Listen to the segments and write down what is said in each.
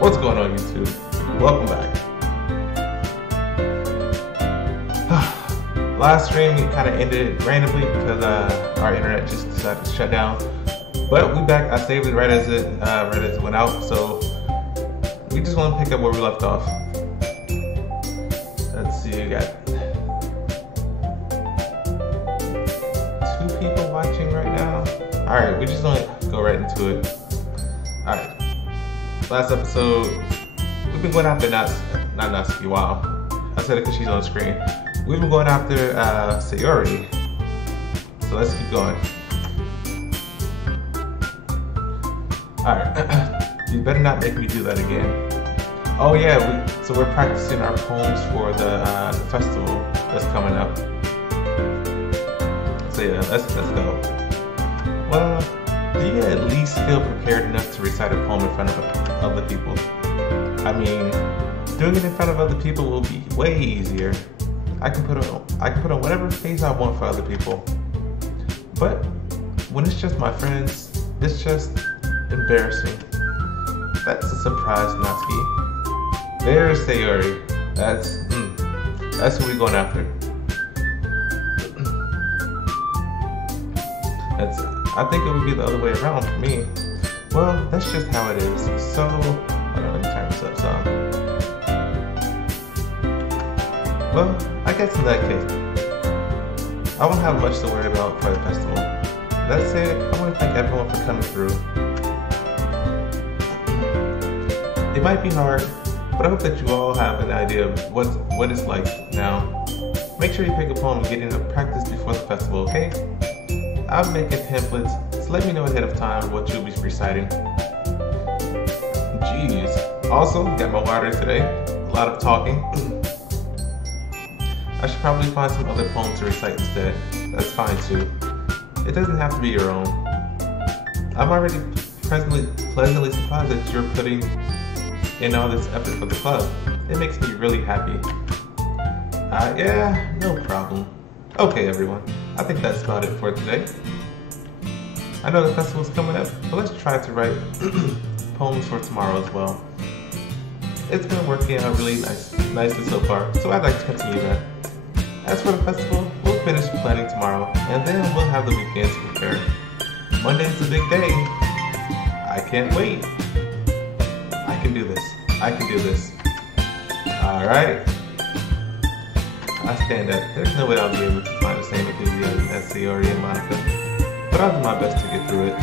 What's going on, YouTube? Welcome back. Last stream we kind of ended randomly because our internet just decided to shut down. But we back. I saved it right as it went out. So we just want to pick up where we left off. Let's see. We got 2 people watching right now. All right, we just want to go right into it. All right. Last episode, we've been going after Natsuki. Wow, I said it because she's on the screen. We've been going after Sayori. So let's keep going. Alright, you better not make me do that again. Oh yeah, so we're practicing our poems for the festival that's coming up. So yeah, let's go. Well, do you at least feel prepared enough to recite a poem in front of other people? I mean, doing it in front of other people will be way easier. I can put on whatever face I want for other people. But when it's just my friends, it's just embarrassing. That's a surprise, Natsuki. There's Sayori. That's who we're going after. I think it would be the other way around for me. Well, that's just how it is. So, hold on, let me turn this up some. Well, I guess in that case, I won't have much to worry about for the festival. That said, I want to thank everyone for coming through. It might be hard, but I hope that you all have an idea of what it's like now. Make sure you pick a poem and get enough practice before the festival, okay? I'm making pamphlets, so let me know ahead of time what you'll be reciting. Jeez. Also, got my water today. A lot of talking. I should probably find some other poems to recite instead. That's fine too. It doesn't have to be your own. I'm already pleasantly surprised that you're putting in all this effort for the club. It makes me really happy. Yeah, no problem. Okay, everyone. I think that's about it for today. I know the festival's coming up, but let's try to write poems for tomorrow as well. It's been working out really nicely so far, so I'd like to continue that. As for the festival, we'll finish planning tomorrow, and then we'll have the weekend to prepare. Monday's a big day. I can't wait. I can do this. I can do this. Alright. I stand up. There's no way I'll be able to find the same enthusiasm as Sayori and Monica, but I'll do my best to get through it.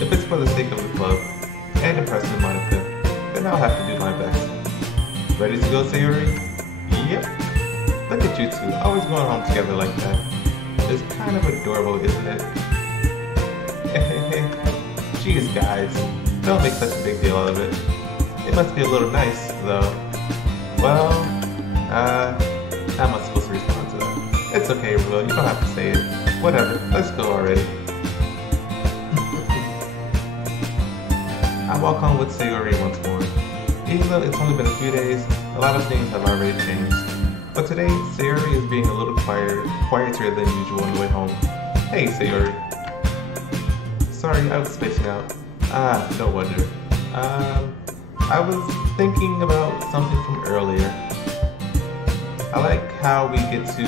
If it's for the sake of the club and impressing Monica, then I'll have to do my best. Ready to go, Sayori? Yep. Look at you two, always going home together like that. It's kind of adorable, isn't it? Jeez, guys, don't make such a big deal out of it. It must be a little nice, though. Well, well. You don't have to say it. Whatever. Let's go already. I walk on with Sayori once more. Even though it's only been a few days, a lot of things have already changed. But today, Sayori is being a little quieter than usual on the way home. Hey, Sayori. Sorry, I was spacing out. No wonder. I was thinking about something from earlier. I like how we get to,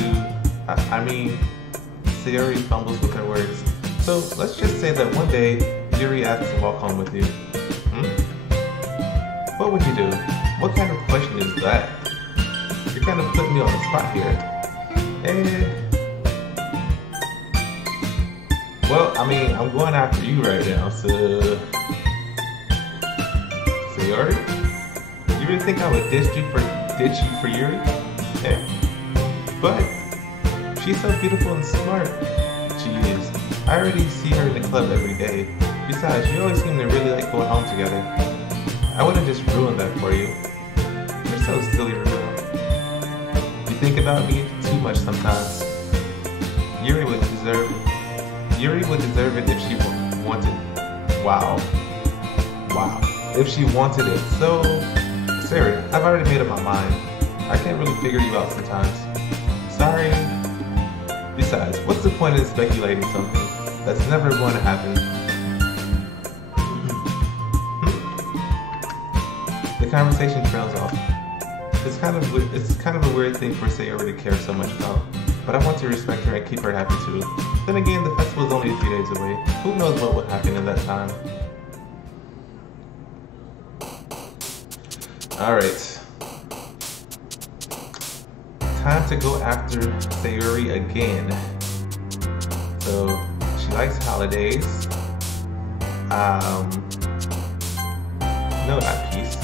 Sayori fumbles with her words. So let's just say that one day, Yuri asks to walk home with you. What would you do? What kind of question is that? You're kind of putting me on the spot here. Well, I'm going after you right now, so... Sayori? You really think I would ditch you for Yuri? Yeah. But she's so beautiful and smart. She is. I already see her in the club every day. Besides, you always seem to really like going home together. I wouldn't just ruin that for you. You're so silly, Ramiro. You think about me too much sometimes. Yuri would deserve it if she wanted. Wow. If she wanted it. So, Sarah, I've already made up my mind. I can't really figure you out sometimes. Sorry. Besides, what's the point in speculating something that's never going to happen? The conversation trails off. It's kind of a weird thing for Sayori to care so much about, but I want to respect her and keep her happy too. Then again, the festival is only a few days away. Who knows what will happen in that time? Alright. Time to go after Sayori again. So, she likes holidays. No, not peace.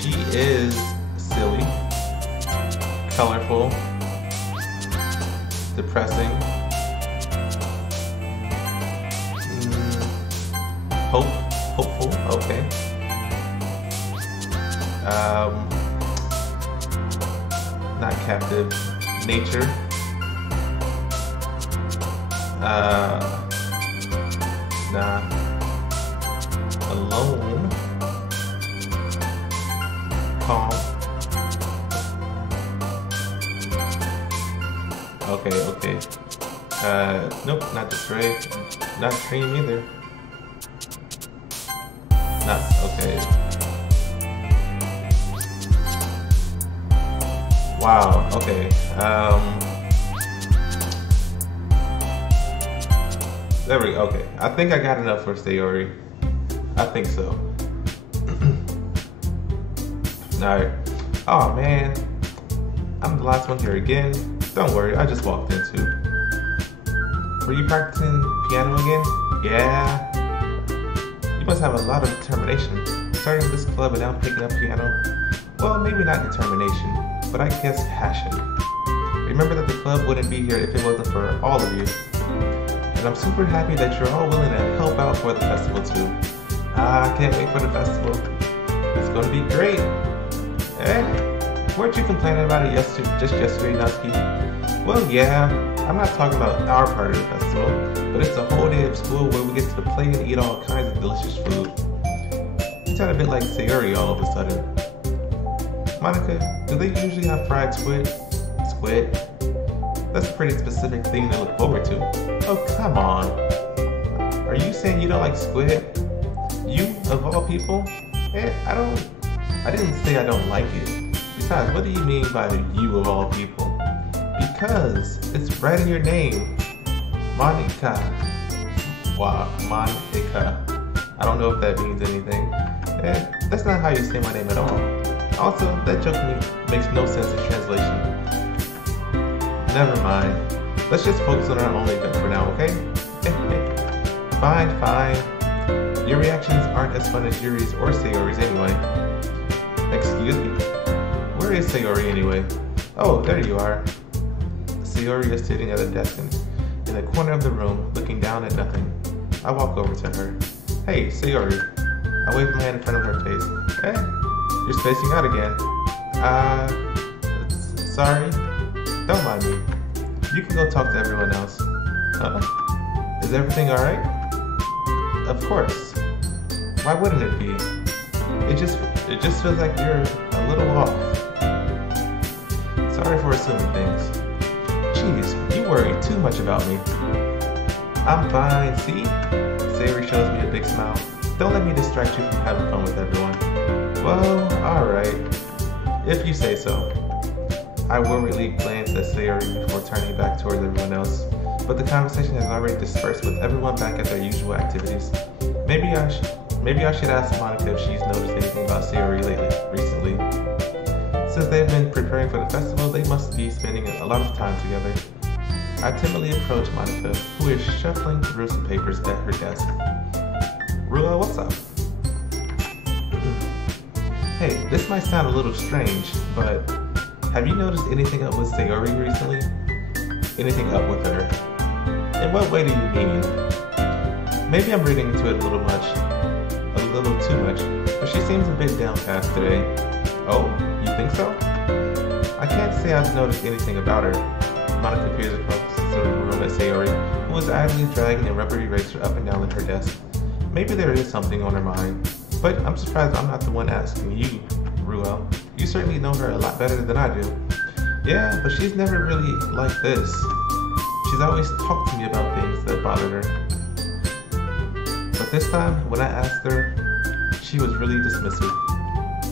She is silly, colorful, depressing, hopeful, okay. Not captive, nature. Nah. Alone. Calm. Okay. Nope, not Stray. Not Dream either. Not, okay. Wow, okay. There we go, okay. I think I got enough for Sayori. I think so. Alright. Oh man. I'm the last one here again. Don't worry, I just walked in too. Were you practicing piano again? Yeah. You must have a lot of determination. Starting this club and now picking up piano. Well, maybe not determination, but I guess passion. Remember that the club wouldn't be here if it wasn't for all of you. And I'm super happy that you're all willing to help out for the festival too. I can't wait for the festival. It's gonna be great. Weren't you complaining about it just yesterday, Natsuki? Well, yeah, I'm not talking about our part of the festival, but it's a whole day of school where we get to play and eat all kinds of delicious food. You sound a bit like Sayori all of a sudden. Monica, do they usually have fried squid? Squid? That's a pretty specific thing to look forward to. Oh, come on. Are you saying you don't like squid? You, of all people? I didn't say I don't like it. Besides, what do you mean by you of all people? Because it's right in your name. Monica. Wow, Monica. I don't know if that means anything. That's not how you say my name at all. Also, that joke makes no sense in translation. Never mind. Let's just focus on our own event for now, okay? Fine. Your reactions aren't as fun as Yuri's or Sayori's anyway. Excuse me. Where is Sayori anyway? Oh, there you are. Sayori is sitting at a desk in the corner of the room, looking down at nothing. I walk over to her. Hey, Sayori. I wave my hand in front of her face. Hey, you're spacing out again. Sorry. Don't mind me. You can go talk to everyone else. Huh? Is everything alright? Of course. Why wouldn't it be? It just feels like you're a little off. Sorry for assuming things. Jeez, you worry too much about me. I'm fine, see? Sayori shows me a big smile. Don't let me distract you from having fun with everyone. Well, alright. If you say so. I worriedly glanced at Sayori before turning back towards everyone else, but the conversation has already dispersed with everyone back at their usual activities. Maybe I should ask Monica if she's noticed anything about Sayori recently. Since they've been preparing for the festival, they must be spending a lot of time together. I timidly approach Monica, who is shuffling through some papers at her desk. Rua, what's up? Hey, this might sound a little strange, but have you noticed anything up with Sayori recently? Anything up with her? In what way do you mean? Maybe I'm reading into it a little too much, but she seems a bit downcast today. Oh, you think so? I can't say I've noticed anything about her. Monica peers across the room at Sayori, who is idly dragging a rubber eraser up and down at her desk. Maybe there is something on her mind, but I'm surprised I'm not the one asking you, Ruel. You certainly know her a lot better than I do. Yeah, but she's never really like this. She's always talked to me about things that bothered her. But this time, when I asked her, she was really dismissive.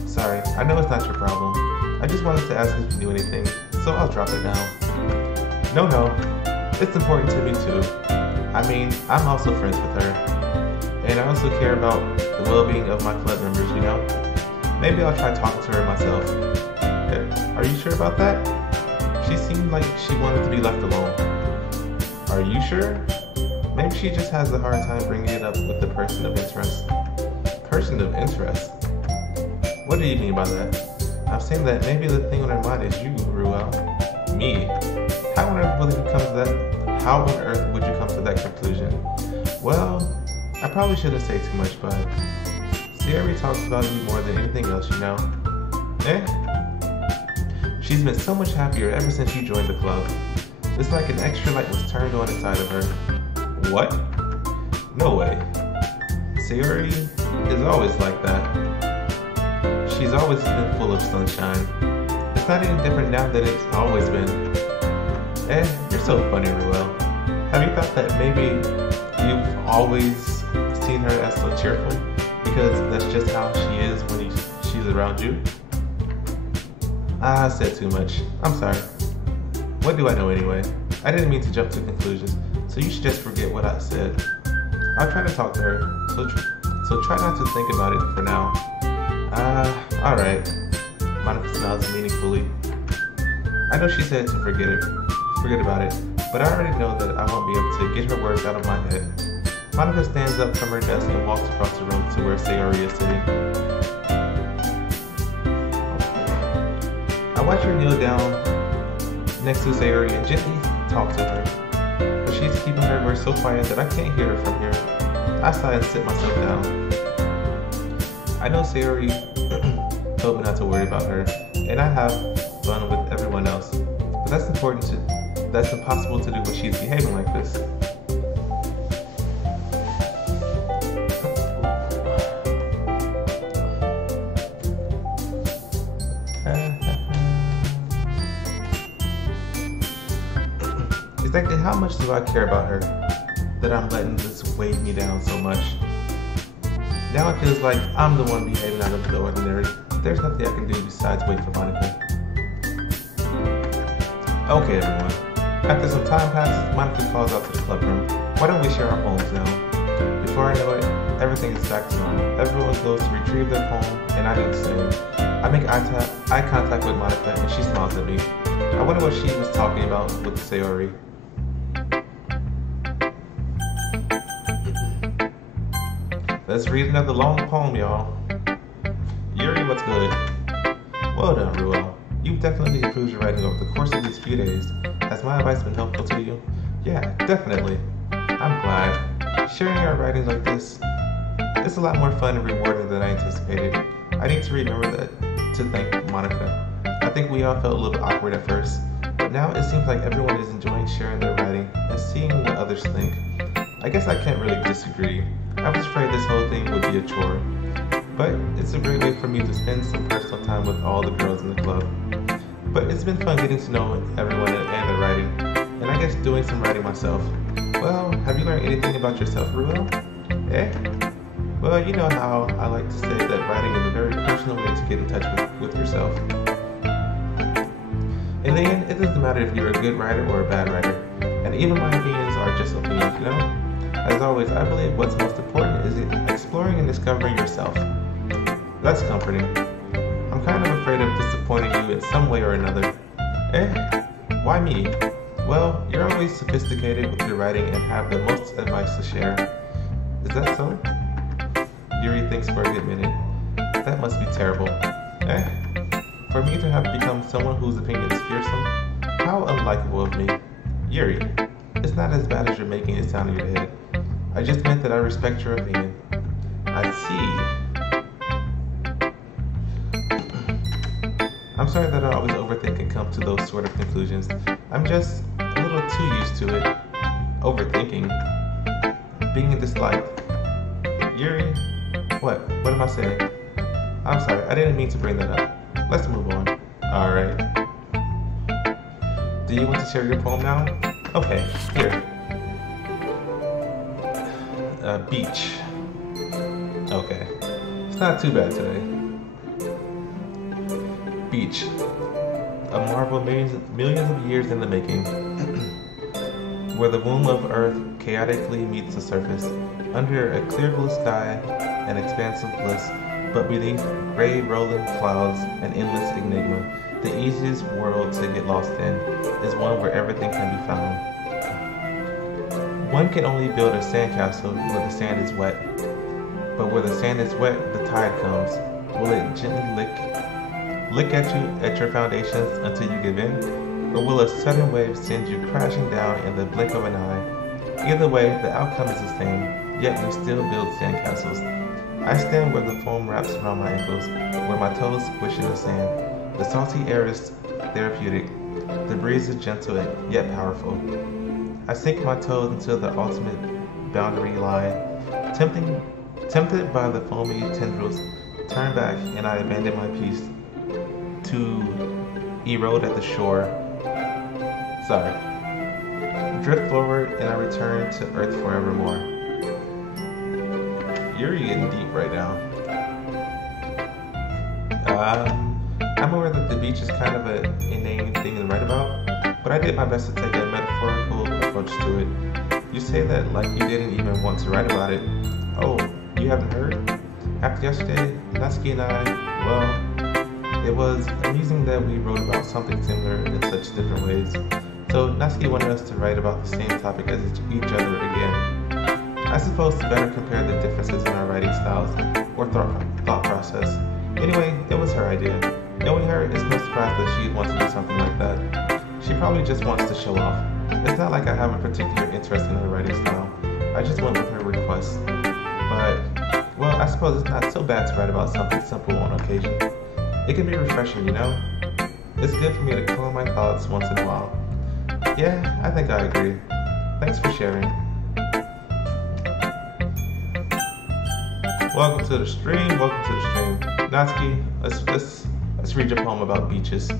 Sorry, I know it's not your problem. I just wanted to ask if you knew anything, so I'll drop it now. No, it's important to me too. I mean, I'm also friends with her. And I also care about the well-being of my club members, you know? Maybe I'll try talking to her myself. Are you sure about that? She seemed like she wanted to be left alone. Are you sure? Maybe she just has a hard time bringing it up with the person of interest. Person of interest? What do you mean by that? I'm saying that maybe the thing on her mind is you, Ruel. Me? How on earth would you come to that conclusion? Well, I probably shouldn't say too much, but Sayori talks about you more than anything else, you know? She's been so much happier ever since you joined the club. It's like an extra light was turned on inside of her. What? No way. Sayori is always like that. She's always been full of sunshine. It's not any different now than it's always been. You're so funny, Ruel. Have you thought that maybe you've always seen her as so cheerful? Because that's just how she is when she's around you? I said too much. I'm sorry. What do I know anyway? I didn't mean to jump to conclusions, so you should just forget what I said. I'll try to talk to her, so try not to think about it for now. Alright. Monica smiles meaningfully. I know she said to forget about it, but I already know that I won't be able to get her words out of my head. Monica stands up from her desk and walks across the room to where Sayori is sitting. I watch her kneel down next to Sayori and gently talk to her, but she's keeping her voice so quiet that I can't hear her from here. I sigh and sit myself down. I know Sayori told me not to worry about her, and I have fun with everyone else, but that's impossible to do when she's behaving like this. Exactly how much do I care about her that I'm letting this weigh me down so much? Now it feels like I'm the one behaving out of the ordinary. There's nothing I can do besides wait for Monica. Okay, everyone. After some time passes, Monica calls out to the club room. Why don't we share our poems now? Before I know it, everything is back to normal. Everyone goes to retrieve their poem, and I do the same. I make eye contact with Monica, and she smiles at me. I wonder what she was talking about with Sayori. Let's read another long poem, y'all. Yuri, what's good? Well done, Ruel. You've definitely improved your writing over the course of these few days. Has my advice been helpful to you? Yeah, definitely. I'm glad. Sharing our writing like this, it's a lot more fun and rewarding than I anticipated. I need to remember to thank Monica. I think we all felt a little awkward at first, but But now it seems like everyone is enjoying sharing their writing and seeing what others think. I guess I can't really disagree. I was afraid this whole thing would be a chore. But it's a great way for me to spend some personal time with all the girls in the club. But it's been fun getting to know everyone and their writing, and I guess doing some writing myself. Well, have you learned anything about yourself, Ruel? Eh? Well, you know how I like to say that writing is a very personal way to get in touch with yourself. In the end, it doesn't matter if you're a good writer or a bad writer, and even my opinions are just opinions, you know? As always, I believe what's most important is exploring and discovering yourself. That's comforting. I'm kind of afraid of disappointing you in some way or another. Eh? Why me? Well, you're always sophisticated with your writing and have the most advice to share. Is that so? Yuri thinks for a good minute. That must be terrible. Eh? For me to have become someone whose opinion is fearsome? How unlikable of me. Yuri, it's not as bad as you're making it sound in your head. I just meant that I respect your opinion. I see. I'm sorry that I always overthink and come to those sort of conclusions. I'm just a little too used to it. Overthinking. Being disliked. Yuri? What? What am I saying? I'm sorry, I didn't mean to bring that up. Let's move on. Alright. Do you want to share your poem now? Okay, here. Beach. Okay. It's not too bad today. Beach. A marvel millions of years in the making. Where the womb of Earth chaotically meets the surface. Under a clear blue sky, an expansive bliss, but beneath gray rolling clouds, an endless enigma. The easiest world to get lost in is one where everything can be found. One can only build a sandcastle where the sand is wet. But where the sand is wet, the tide comes. Will it gently lick at you at your foundations until you give in? Or will a sudden wave send you crashing down in the blink of an eye? Either way, the outcome is the same, yet we still build sandcastles. I stand where the foam wraps around my ankles, where my toes squish in the sand. The salty air is therapeutic. The breeze is gentle yet powerful. I sink my toes into the ultimate boundary line. Tempted by the foamy tendrils, turn back and I abandon my peace to erode at the shore. Sorry. Drift forward and I return to Earth forevermore. You're getting deep right now. I'm aware that the beach is kind of an inane thing to write about, but I did my best to take a metaphorical approach to it. You say that like you didn't even want to write about it. Oh, you haven't heard? After yesterday, Natsuki and I, well, it was amusing that we wrote about something similar in such different ways. So Natsuki wanted us to write about the same topic as each other again. I suppose to better compare the differences in our writing styles or thought process. Anyway, it was her idea. Knowing her, it's no surprise that she'd want to do something like that. She probably just wants to show off. It's not like I have a particular interest in her writing style. I just went with her request. But, well, I suppose it's not so bad to write about something simple on occasion. It can be refreshing, you know? It's good for me to calm my thoughts once in a while. Yeah, I think I agree. Thanks for sharing. Welcome to the stream, welcome to the stream. Natsuki, let's read your poem about beaches.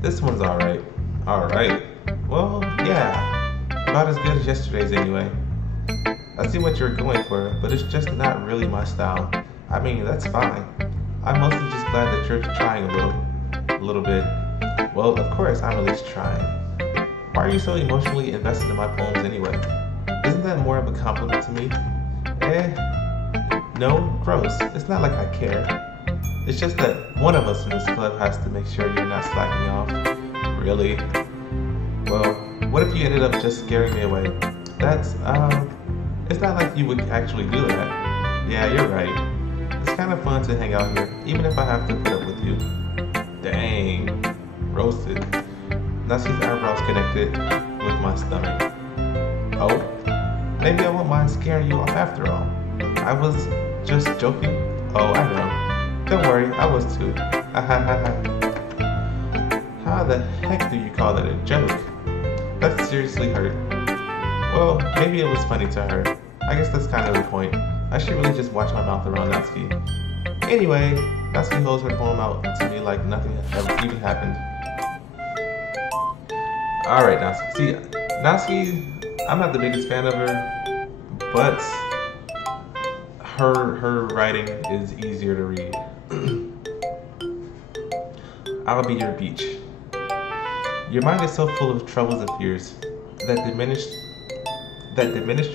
This one's alright. Alright. Well, yeah. About as good as yesterday's anyway. I see what you're going for, but it's just not really my style. I mean, that's fine. I'm mostly just glad that you're trying a little bit. Well, of course, I'm at least trying. Why are you so emotionally invested in my poems anyway? Isn't that more of a compliment to me? No, gross. It's not like I care. It's just that one of us in this club has to make sure you're not slacking off. Really? Well, what if you ended up just scaring me away? That's, it's not like you would actually do that. Yeah, you're right. It's kind of fun to hang out here, even if I have to put up with you. Dang. Roasted. Natsuki's eyebrows connected with my stomach. Oh, maybe I won't mind scaring you off after all. I was just joking. Oh, I know. Don't worry, I was too. Ha ha ha ha. Ha, How the heck do you call that a joke? That seriously hurt. Well, maybe it was funny to her. I guess that's kind of the point. I should really just watch my mouth around Natsuki. Anyway, Natsuki holds her poem out to me like nothing ever even happened. Alright, Natsuki. See, Natsuki, I'm not the biggest fan of her, but her writing is easier to read. I'll be your beach. Your mind is so full of troubles and fears that diminished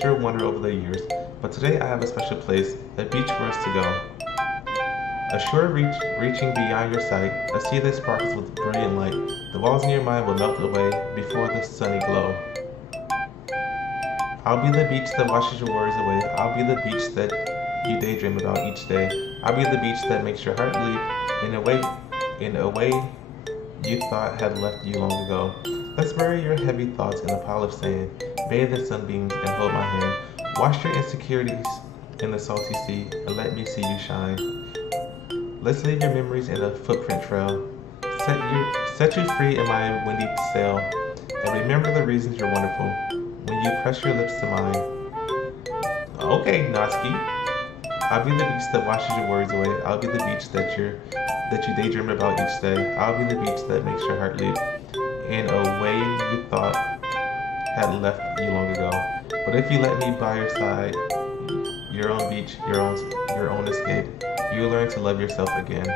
your wonder over the years. But today I have a special place, a beach for us to go. A shore reaching beyond your sight, a sea that sparkles with brilliant light. The walls in your mind will melt away before the sunny glow. I'll be the beach that washes your worries away. I'll be the beach that you daydream about each day. I'll be the beach that makes your heart leap in a way you thought had left you long ago. Let's bury your heavy thoughts in a pile of sand. Bathe in sunbeams and hold my hand. Wash your insecurities in the salty sea and let me see you shine. Let's leave your memories in a footprint trail. Set you free in my windy sail. And remember the reasons you're wonderful when you press your lips to mine. Okay, Natsuki. I'll be the beach that washes your worries away. I'll be the beach that you daydream about each day. I'll be the beach that makes your heart leap in a way you thought had left you long ago. But if you let me by your side, your own beach, your own escape, you'll learn to love yourself again.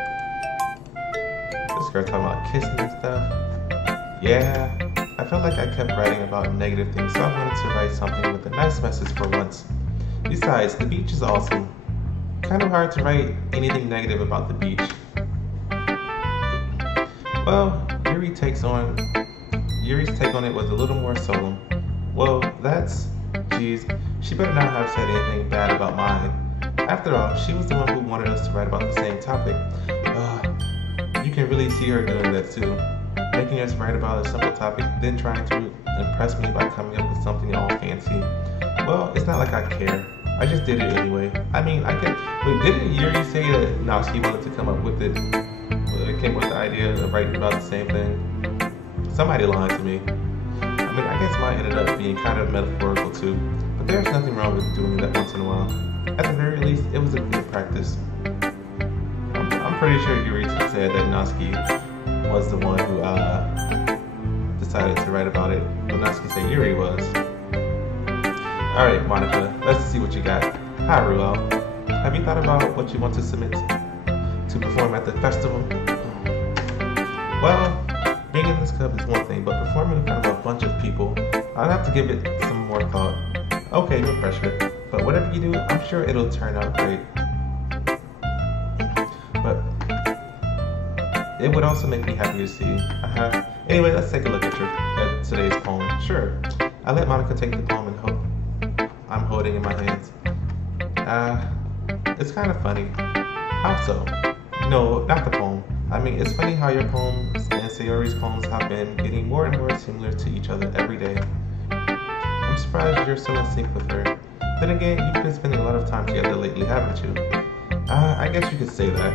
This girl talking about kissing and stuff. Yeah, I felt like I kept writing about negative things, so I wanted to write something with a nice message for once. Besides, the beach is awesome. Kind of hard to write anything negative about the beach. Well, Yuri's take on it was a little more solemn. Well, geez, she better not have said anything bad about mine. After all, she was the one who wanted us to write about the same topic. You can really see her doing that too. Making us write about a simple topic, then trying to impress me by coming up with something all fancy. Well, it's not like I care. I just did it anyway. I mean, wait, didn't Yuri say that she wanted to come up with it? It came with the idea of writing about the same thing? Somebody lied to me. I mean, I guess mine ended up being kind of metaphorical too, but there's nothing wrong with doing that once in a while. At the very least, it was a good practice. I'm pretty sure Yuri said that Natsuki was the one who decided to write about it, but Natsuki said Yuri was. Alright, Monica, let's see what you got. Hi, Ruel. Have you thought about what you want to submit to perform at the festival? Well, being in this club is one thing, but performing in front of a bunch of people, I'll have to give it some more thought. Okay, no pressure, but whatever you do, I'm sure it'll turn out great. But it would also make me happy to see. Anyway, let's take a look at today's poem. Sure, I let Monica take the poem and hope I'm holding in my hands. It's kind of funny. How so? No, not the poem. I mean, it's funny how your poems and Sayori's poems have been getting more and more similar to each other every day. I'm surprised you're so in sync with her. Then again, you've been spending a lot of time together lately, haven't you? I guess you could say that.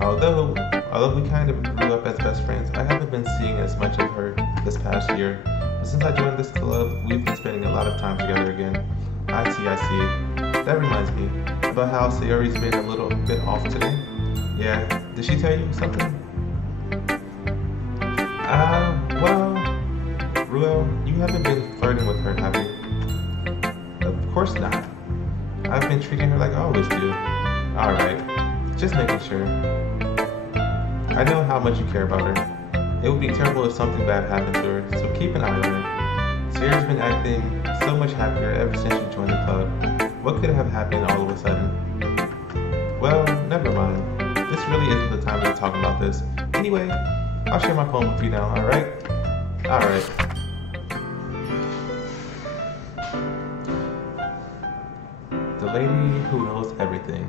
Although we kind of grew up as best friends, I haven't been seeing as much of her this past year. But since I joined this club, we've been spending a lot of time together again. I see. That reminds me about how Sayori's been a little bit off today. Yeah, did she tell you something? Well, Ruel, you haven't been flirting with her, have you? Of course not. I've been treating her like I always do. Alright, just making sure. I know how much you care about her. It would be terrible if something bad happened to her, so keep an eye on her. Sayori's been acting so much happier ever since you joined the club. What could have happened all of a sudden? Well, never mind. This really isn't the time to talk about this. Anyway, I'll share my poem with you now, alright? Alright. The Lady Who Knows Everything.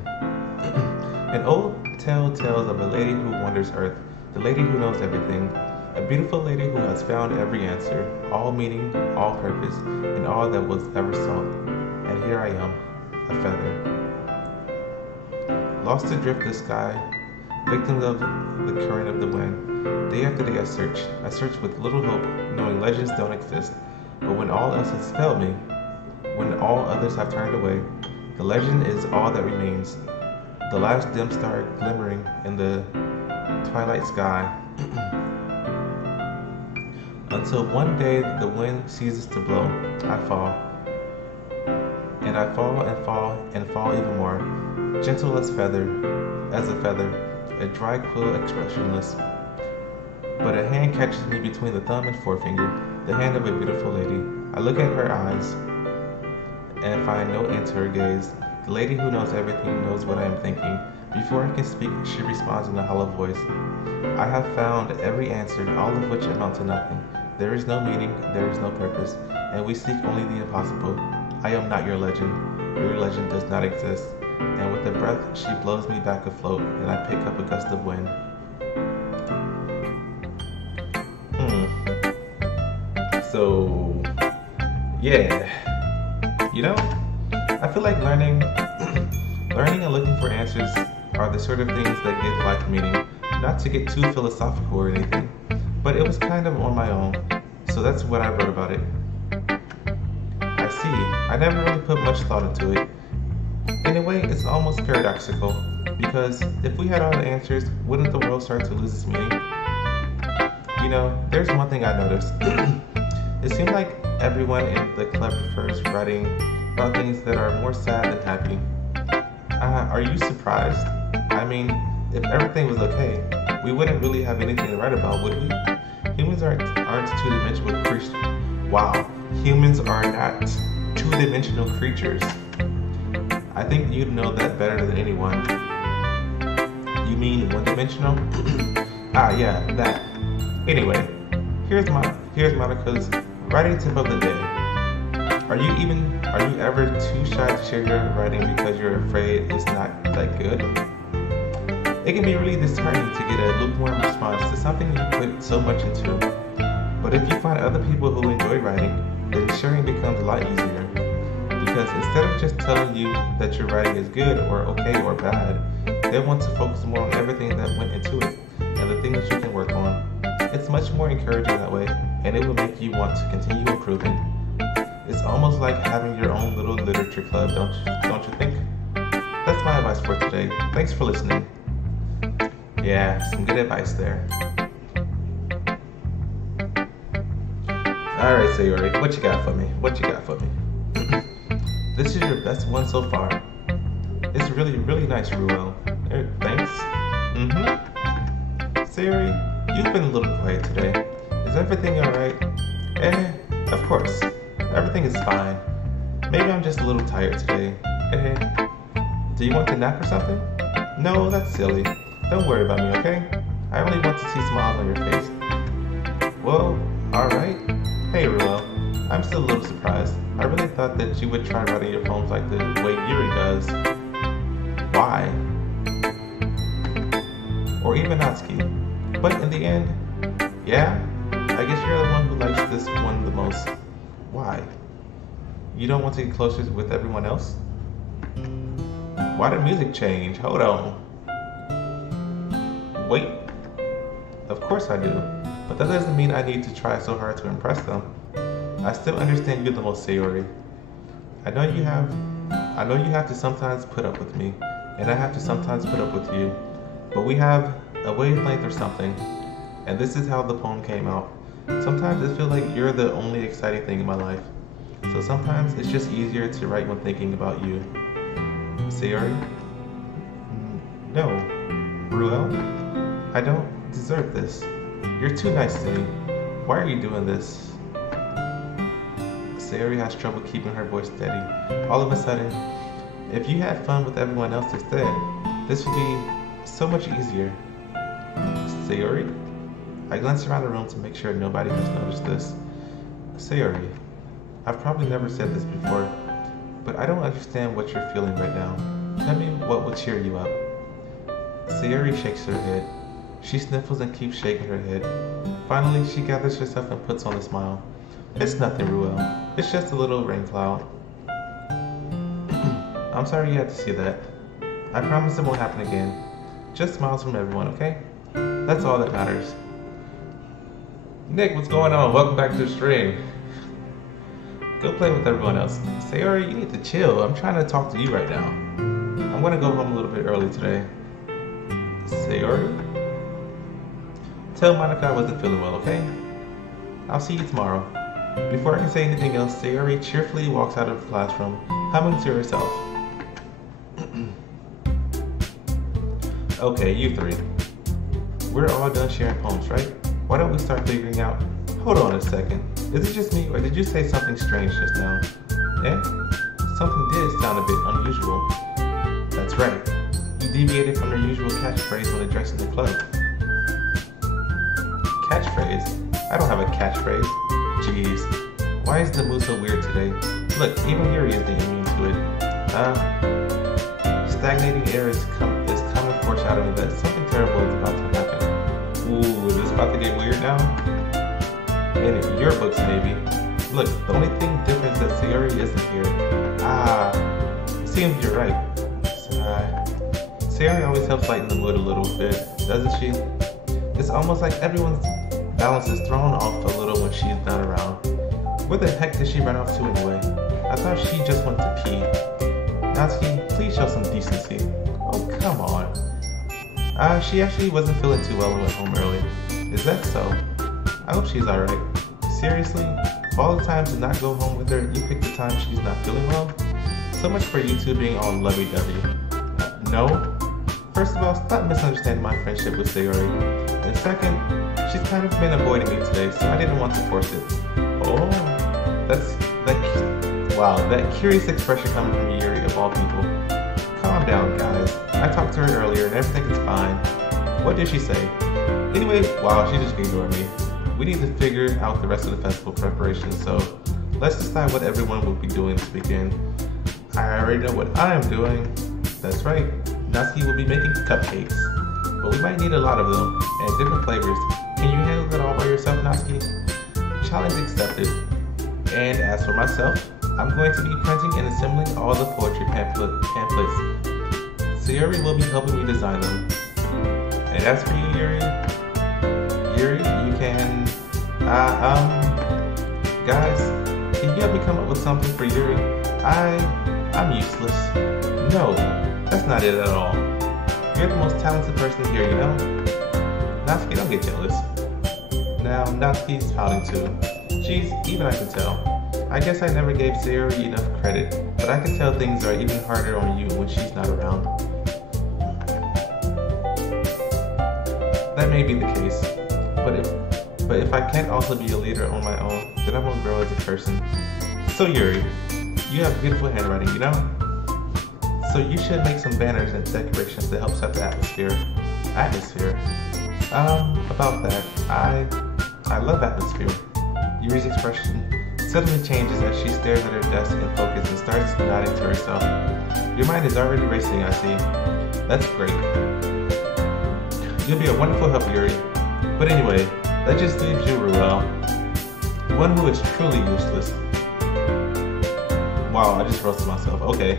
An old tale tells of a lady who wanders earth, the lady who knows everything, a beautiful lady who has found every answer, all meaning, all purpose, and all that was ever sought. And here I am, a feather. Lost adrift the sky, victim of the current of the wind. Day after day I searched. I searched with little hope, knowing legends don't exist. But when all else has failed me, when all others have turned away, the legend is all that remains. The last dim star glimmering in the twilight sky. Until one day the wind ceases to blow, I fall. And I fall and fall and fall even more, gentle as a feather, a dry quill expressionless. But a hand catches me between the thumb and forefinger, the hand of a beautiful lady. I look at her eyes and find no end to her gaze. The lady who knows everything knows what I am thinking. Before I can speak, she responds in a hollow voice. I have found every answer, all of which amount to nothing. There is no meaning, there is no purpose, and we seek only the impossible. I am not your legend. Your legend does not exist. And with a breath, she blows me back afloat, and I pick up a gust of wind. So, yeah. You know, I feel like learning and looking for answers are the sort of things that give life meaning. Not to get too philosophical or anything, but it was kind of on my own, so that's what I wrote about it. I see, I never really put much thought into it. In a way, it's almost paradoxical, because if we had all the answers, wouldn't the world start to lose its meaning? You know, there's one thing I noticed. It seemed like everyone in the club prefers writing about things that are more sad than happy. Are you surprised? I mean, if everything was okay, we wouldn't really have anything to write about, would we? Humans aren't two-dimensional creatures. Wow, humans are not two-dimensional creatures. I think you'd know that better than anyone. You mean one-dimensional? Yeah, that. Anyway, here's Monica's writing tip of the day. Are you ever too shy to share your writing because you're afraid it's not that good? It can be really disheartening to get a lukewarm response to something you put so much into. But if you find other people who enjoy writing, then sharing becomes a lot easier. Because instead of just telling you that your writing is good or okay or bad, they want to focus more on everything that went into it and the things you can work on. It's much more encouraging that way, and it will make you want to continue improving. It's almost like having your own little literature club, don't you think? That's my advice for today. Thanks for listening. Yeah, some good advice there. Alright, Sayori, what you got for me? This is your best one so far. It's really, really nice, Ruel. Thanks. Sayori, you've been a little quiet today. Is everything alright? Of course. Everything is fine. Maybe I'm just a little tired today. Do you want to nap or something? No, that's silly. Don't worry about me, okay? I only want to see smiles on your face. Well, alright. Hey, Ruel. I'm still a little surprised. I really thought that you would try writing your poems like the way Yuri does. Why? Or even Natsuki. But in the end, yeah, I guess you're the one who likes this one the most. Why? You don't want to get closer with everyone else? Why did music change? Hold on. Wait. Of course I do. But that doesn't mean I need to try so hard to impress them. I still understand you the most, Sayori. I know you have to sometimes put up with me, and I have to sometimes put up with you. But we have a wavelength or something. And this is how the poem came out. Sometimes it feels like you're the only exciting thing in my life. So sometimes it's just easier to write when thinking about you. Sayori? No. Ruel? I don't deserve this. You're too nice to me. Why are you doing this? Sayori has trouble keeping her voice steady. All of a sudden, if you had fun with everyone else instead, this would be so much easier. Sayori? I glance around the room to make sure nobody has noticed this. Sayori, I've probably never said this before, but I don't understand what you're feeling right now. Tell me what will cheer you up. Sayori shakes her head. She sniffles and keeps shaking her head. Finally, she gathers herself and puts on a smile. It's nothing, Ruel. It's just a little rain cloud. I'm sorry you had to see that. I promise it won't happen again. Just smiles from everyone, okay? That's all that matters. Nick, what's going on? Welcome back to the stream. Go play with everyone else. Sayori, you need to chill. I'm trying to talk to you right now. I'm gonna go home a little bit early today. Sayori? Tell Monica I wasn't feeling well, okay? I'll see you tomorrow. Before I can say anything else, Sayori cheerfully walks out of the classroom, humming to herself. Okay, you three. We're all done sharing poems, right? Why don't we start figuring out... Hold on a second. Is it just me, or did you say something strange just now? Eh? Something did sound a bit unusual. That's right. You deviated from your usual catchphrase when addressing the club. Catchphrase? I don't have a catchphrrise. Jeez. Why is the mood so weird today? Look, even Yuri isn't immune to it. Stagnating air is common foreshadowing that something terrible is about to happen. Ooh, is this about to get weird now? In your books, maybe. Look, the only thing different is that Sayori isn't here. It seems you're right. Sayori always helps lighten the mood a little bit, doesn't she? It's almost like everyone's balance is thrown off a little when she's not around. Where the heck did she run off to anyway? I thought she just went to pee. Natsuki, please show some decency. Oh, come on. She actually wasn't feeling too well and went home early. Is that so? I hope she's alright. Seriously? Of all the times to not go home with her, you picked the time she's not feeling well? So much for you two being all lovey-dovey. No? First of all, stop misunderstanding my friendship with Sayori. And second, she's kind of been avoiding me today, so I didn't want to force it. Oh, that curious expression coming from Yuri of all people. Calm down, guys. I talked to her earlier and everything is fine. What did she say? Anyway, wow, she just ignored me. We need to figure out the rest of the festival preparation, so let's decide what everyone will be doing this weekend. I already know what I'm doing. That's right, Natsuki will be making cupcakes. But we might need a lot of them, and different flavors. Can you handle it all by yourself, Natsuki? Challenge accepted. And as for myself, I'm going to be printing and assembling all the poetry pamphlets. Sayori will be helping me design them. And as for you, Yuri, you can, guys, can you help me come up with something for Yuri? I'm useless. No, that's not it at all. You're the most talented person here, you know? Natsuki, don't get jealous. Now, Natsuki's pouting too. Jeez, even I can tell. I guess I never gave Sayori enough credit, but I can tell things are even harder on you when she's not around. That may be the case, but if I can't also be a leader on my own, then I won't grow as a person. So Yuri, you have beautiful handwriting, you know? So you should make some banners and decorations to help set the atmosphere. About that, I love atmosphere. Yuri's expression suddenly changes as she stares at her desk and focuses and starts nodding to herself. Your mind is already racing, I see. That's great. You'll be a wonderful help, Yuri. But anyway, that just leaves you, Ruel. One who is truly useless. Wow, I just roasted myself. Okay.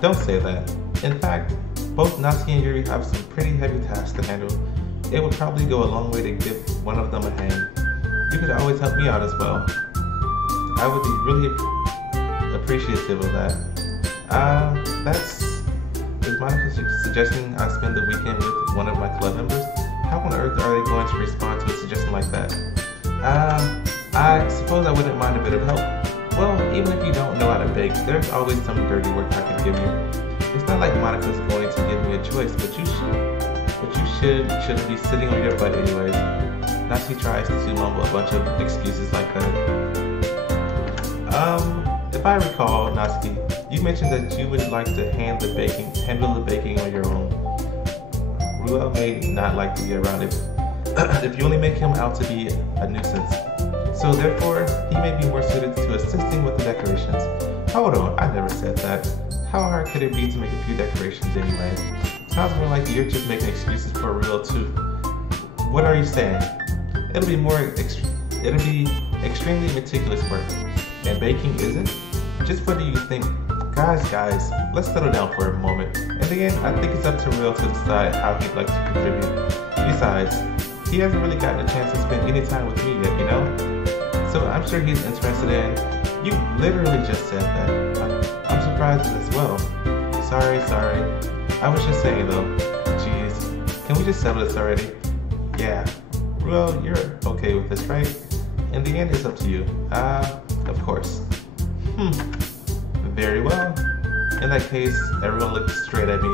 Don't say that. In fact, both Natsuki and Yuri have some pretty heavy tasks to handle. It would probably go a long way to give one of them a hand. You could always help me out as well. I would be really appreciative of that. Is Monica suggesting I spend the weekend with one of my club members? How on earth are they going to respond to a suggestion like that? I suppose I wouldn't mind a bit of help. Well, even if you don't know how to bake, there's always some dirty work I can give you. It's not like Monica's going to give me a choice, but you shouldn't be sitting on your butt anyways. Natsuki tries to mumble a bunch of excuses like that. If I recall, Natsuki, you mentioned that you would like to handle the baking on your own. Ruel may not like to be around it if you only make him out to be a nuisance. So therefore, he may be more suited to assisting with the decorations. Hold on, I never said that. How hard could it be to make a few decorations anyway? Sounds more like you're just making excuses for Ruel too. What are you saying? It'll be extremely meticulous work. And baking isn't? Just what do you think? Guys, let's settle down for a moment. And again, I think it's up to Ruel to decide how he'd like to contribute. Besides, he hasn't really gotten a chance to spend any time with me yet, you know? So I'm sure he's interested in, you literally just said that. I'm surprised as well. Sorry. I was just saying though, jeez, can we just settle this already? Yeah, well, you're okay with this, right? In the end, it's up to you. Of course. Very well. In that case, everyone looked straight at me.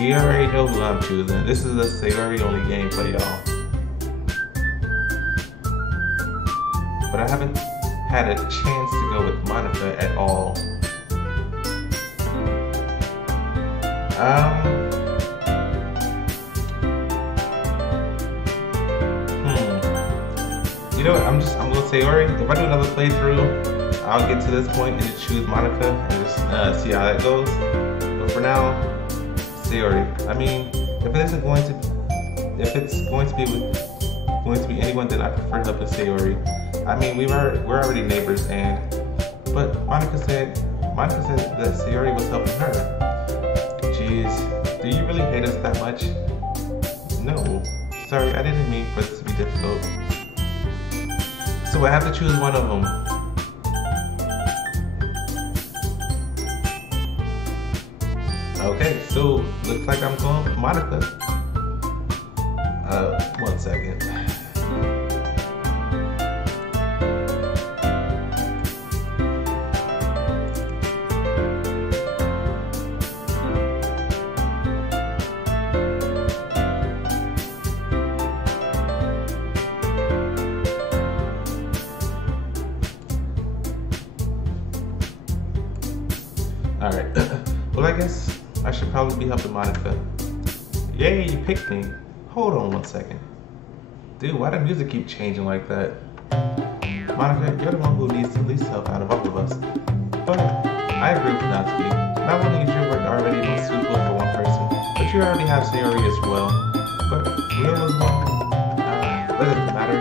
You already know who I'm choosing. This is a Sayori only gameplay, y'all. But I haven't had a chance to go with Monica at all. You know what, I'm gonna Sayori. If I do another playthrough, I'll get to this point and just choose Monica and just see how that goes. But for now, Sayori. I mean, if it's going to be anyone, then I prefer helping Sayori. I mean, we're already neighbors, but Monica said that Sayori was helping her. Jeez, do you really hate us that much? No, sorry, I didn't mean for this to be difficult. So I have to choose one of them. Okay, so looks like I'm going with Monica. 1 second. Alright, well I guess I should probably be helping Monica. Yay, you picked me. Hold on 1 second. Dude, why the music keep changing like that? Monica, you're the one who needs the least help out of all of us. But I agree with Natsuki. Not only is your work already most suitable for one person, but you already have Sayori as well. But Rio was one. Doesn't matter.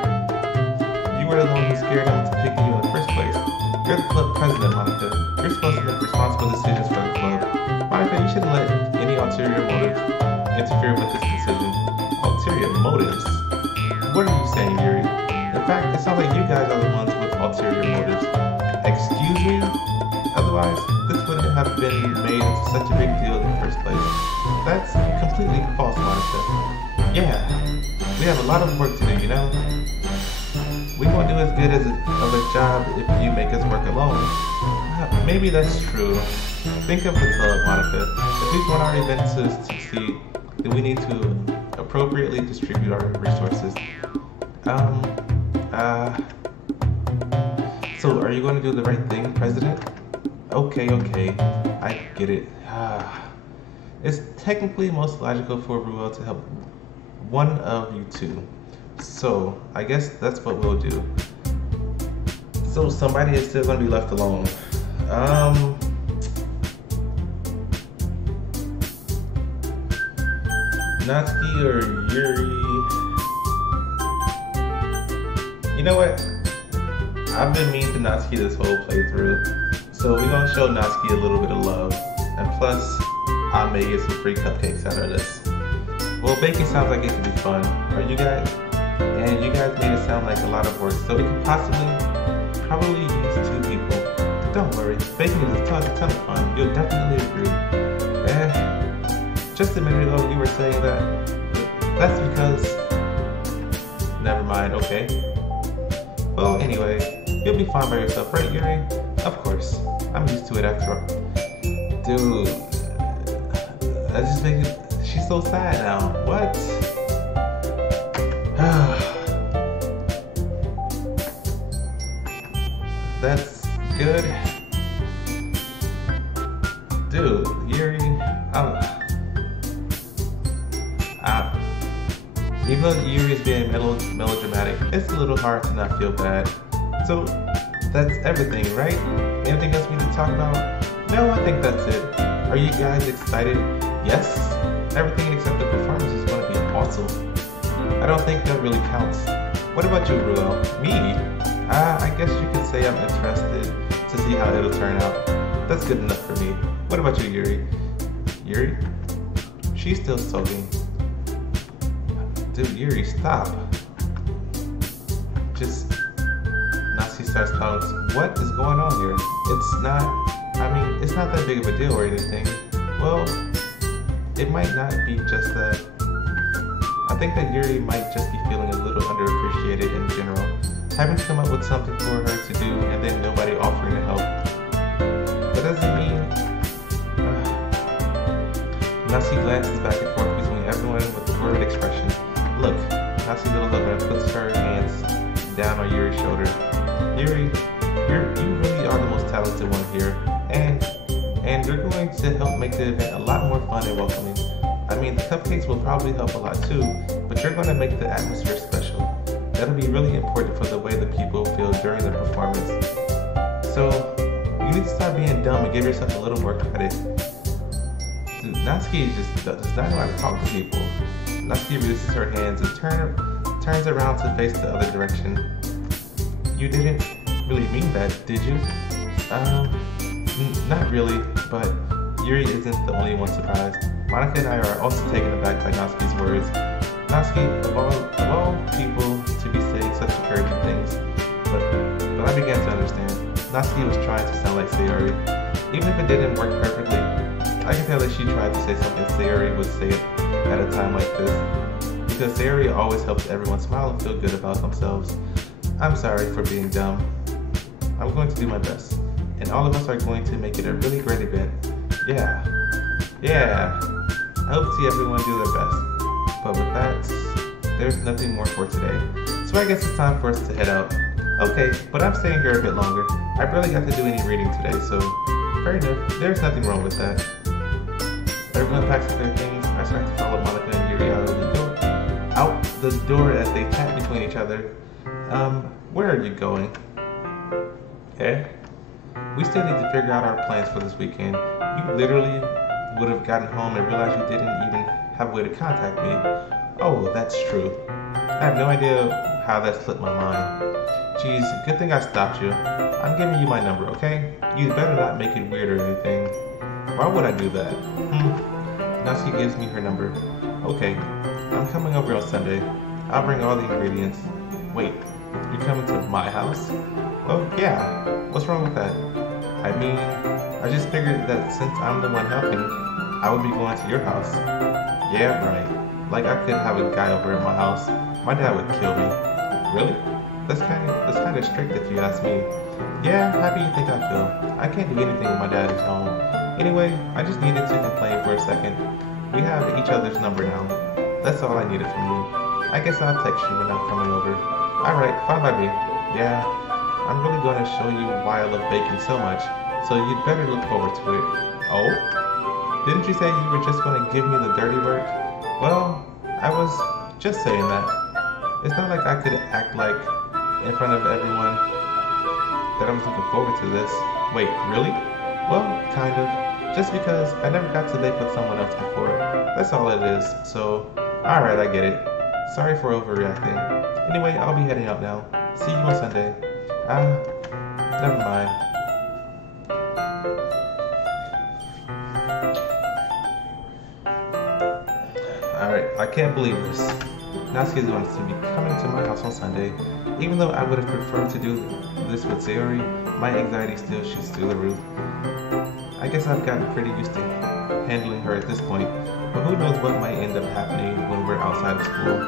You were the one who scared him to pick you in the first place. You're the club president, Monica. You're supposed to make responsible decisions for the club. Monica, you shouldn't let any ulterior motive interfere with this decision. Ulterior motives? What are you saying, Yuri? In fact, it sounds like you guys are the ones with ulterior motives. Excuse me? Otherwise, this wouldn't have been made into such a big deal in the first place. That's completely false, Monica. Yeah, we have a lot of work to do, you know? We won't do as good of a job if you make us work alone. Maybe that's true. Think of the club, Monica. If we want our event to succeed, then we need to appropriately distribute our resources. So are you going to do the right thing, President? Okay, I get it. It's technically most logical for Ruel to help one of you two. So, I guess that's what we'll do. So, somebody is still going to be left alone. Natsuki or Yuri? You know what? I've been mean to Natsuki this whole playthrough. So, we're going to show Natsuki a little bit of love. And plus, I may get some free cupcakes out of this. Well, baking sounds like it could be fun. Are you guys? And you guys made it sound like a lot of work, so we could probably use 2 people. Don't worry, baking is a ton of fun. You'll definitely agree. Just a minute ago you were saying that. That's because... Never mind, okay. Well, anyway, you'll be fine by yourself, right, Yuri? Of course, I'm used to it after all. Dude, that just makes it... She's so sad now. What? That's good. Dude, Yuri, even though Yuri is being melodramatic, it's a little hard to not feel bad. So, that's everything, right? Anything else we need to talk about? No, I think that's it. Are you guys excited? Yes? Everything except the performance is going to be awesome. I don't think that really counts. What about you, Ruel? Me? I guess you could say I'm interested to see how it'll turn out. That's good enough for me. What about you, Yuri? Yuri? She's still soaking. Dude, Yuri, stop. Just, Natsuki starts calling, what is going on here? It's not that big of a deal or anything. Well, it might not be just that. I think that Yuri might just be feeling a little underappreciated in general. Having to come up with something for her to do and then nobody offering to help. That doesn't mean... Natsuki glances back and forth between everyone with a worried expression. Look, Natsuki goes up and puts her hands down on Yuri's shoulder. Yuri, you really are the most talented one here, and you're going to help make the event a lot more fun and welcoming. I mean, the cupcakes will probably help a lot too, but you're going to make the atmosphere special. That'll be really important for the way the people feel during the performance. So, you need to stop being dumb and give yourself a little more credit. Dude, Natsuki just does not know how to talk to people. Natsuki releases her hands and turns around to face the other direction. You didn't really mean that, did you? Not really, but Yuri isn't the only one surprised. Monica and I are also taken aback by Natsuki's words. Natsuki, of all people to be saying such encouraging things, but I began to understand. Natsuki was trying to sound like Sayori. Even if it didn't work perfectly, I can tell that she tried to say something Sayori would say at a time like this. Because Sayori always helps everyone smile and feel good about themselves. I'm sorry for being dumb. I'm going to do my best. And all of us are going to make it a really great event. Yeah. I hope to see everyone do their best. But with that, there's nothing more for today. So I guess it's time for us to head out. Okay, but I'm staying here a bit longer. I barely got to do any reading today, so fair enough. There's nothing wrong with that. Everyone packs up their things. I start to follow Monica and Yuri out the door as they chat between each other. Where are you going? Eh? We still need to figure out our plans for this weekend. You literally would have gotten home and realized you didn't even have a way to contact me. Oh, that's true. I have no idea how that slipped my mind. Geez, good thing I stopped you. I'm giving you my number, okay? You better not make it weird or anything. Why would I do that? Natsuki gives me her number. Okay, I'm coming over on Sunday. I'll bring all the ingredients. Wait, you're coming to my house? Well, yeah. What's wrong with that? I mean, I just figured that since I'm the one helping, I would be going to your house. Yeah, right. Like I could have a guy over at my house. My dad would kill me. Really? That's kind of strict if you ask me. Yeah, how do you think I feel? I can't do anything when my dad is home. Anyway, I just needed to complain for a second. We have each other's number now. That's all I needed from you. I guess I'll text you when I'm coming over. Alright, fine by me. Yeah, I'm really going to show you why I love baking so much, so you'd better look forward to it. Oh? Didn't you say you were just going to give me the dirty work? Well, I was just saying that. It's not like I could act like, in front of everyone, that I was looking forward to this. Wait, really? Well, kind of. Just because I never got to bake with someone else before. That's all it is, so, alright, I get it. Sorry for overreacting. Anyway, I'll be heading out now. See you on Sunday. Never mind. Alright, I can't believe this. Natsuki is going to be coming to my house on Sunday. Even though I would have preferred to do this with Sayori, my anxiety still shoots through the roof. I guess I've gotten pretty used to handling her at this point, but who knows what might end up happening when we're outside of school.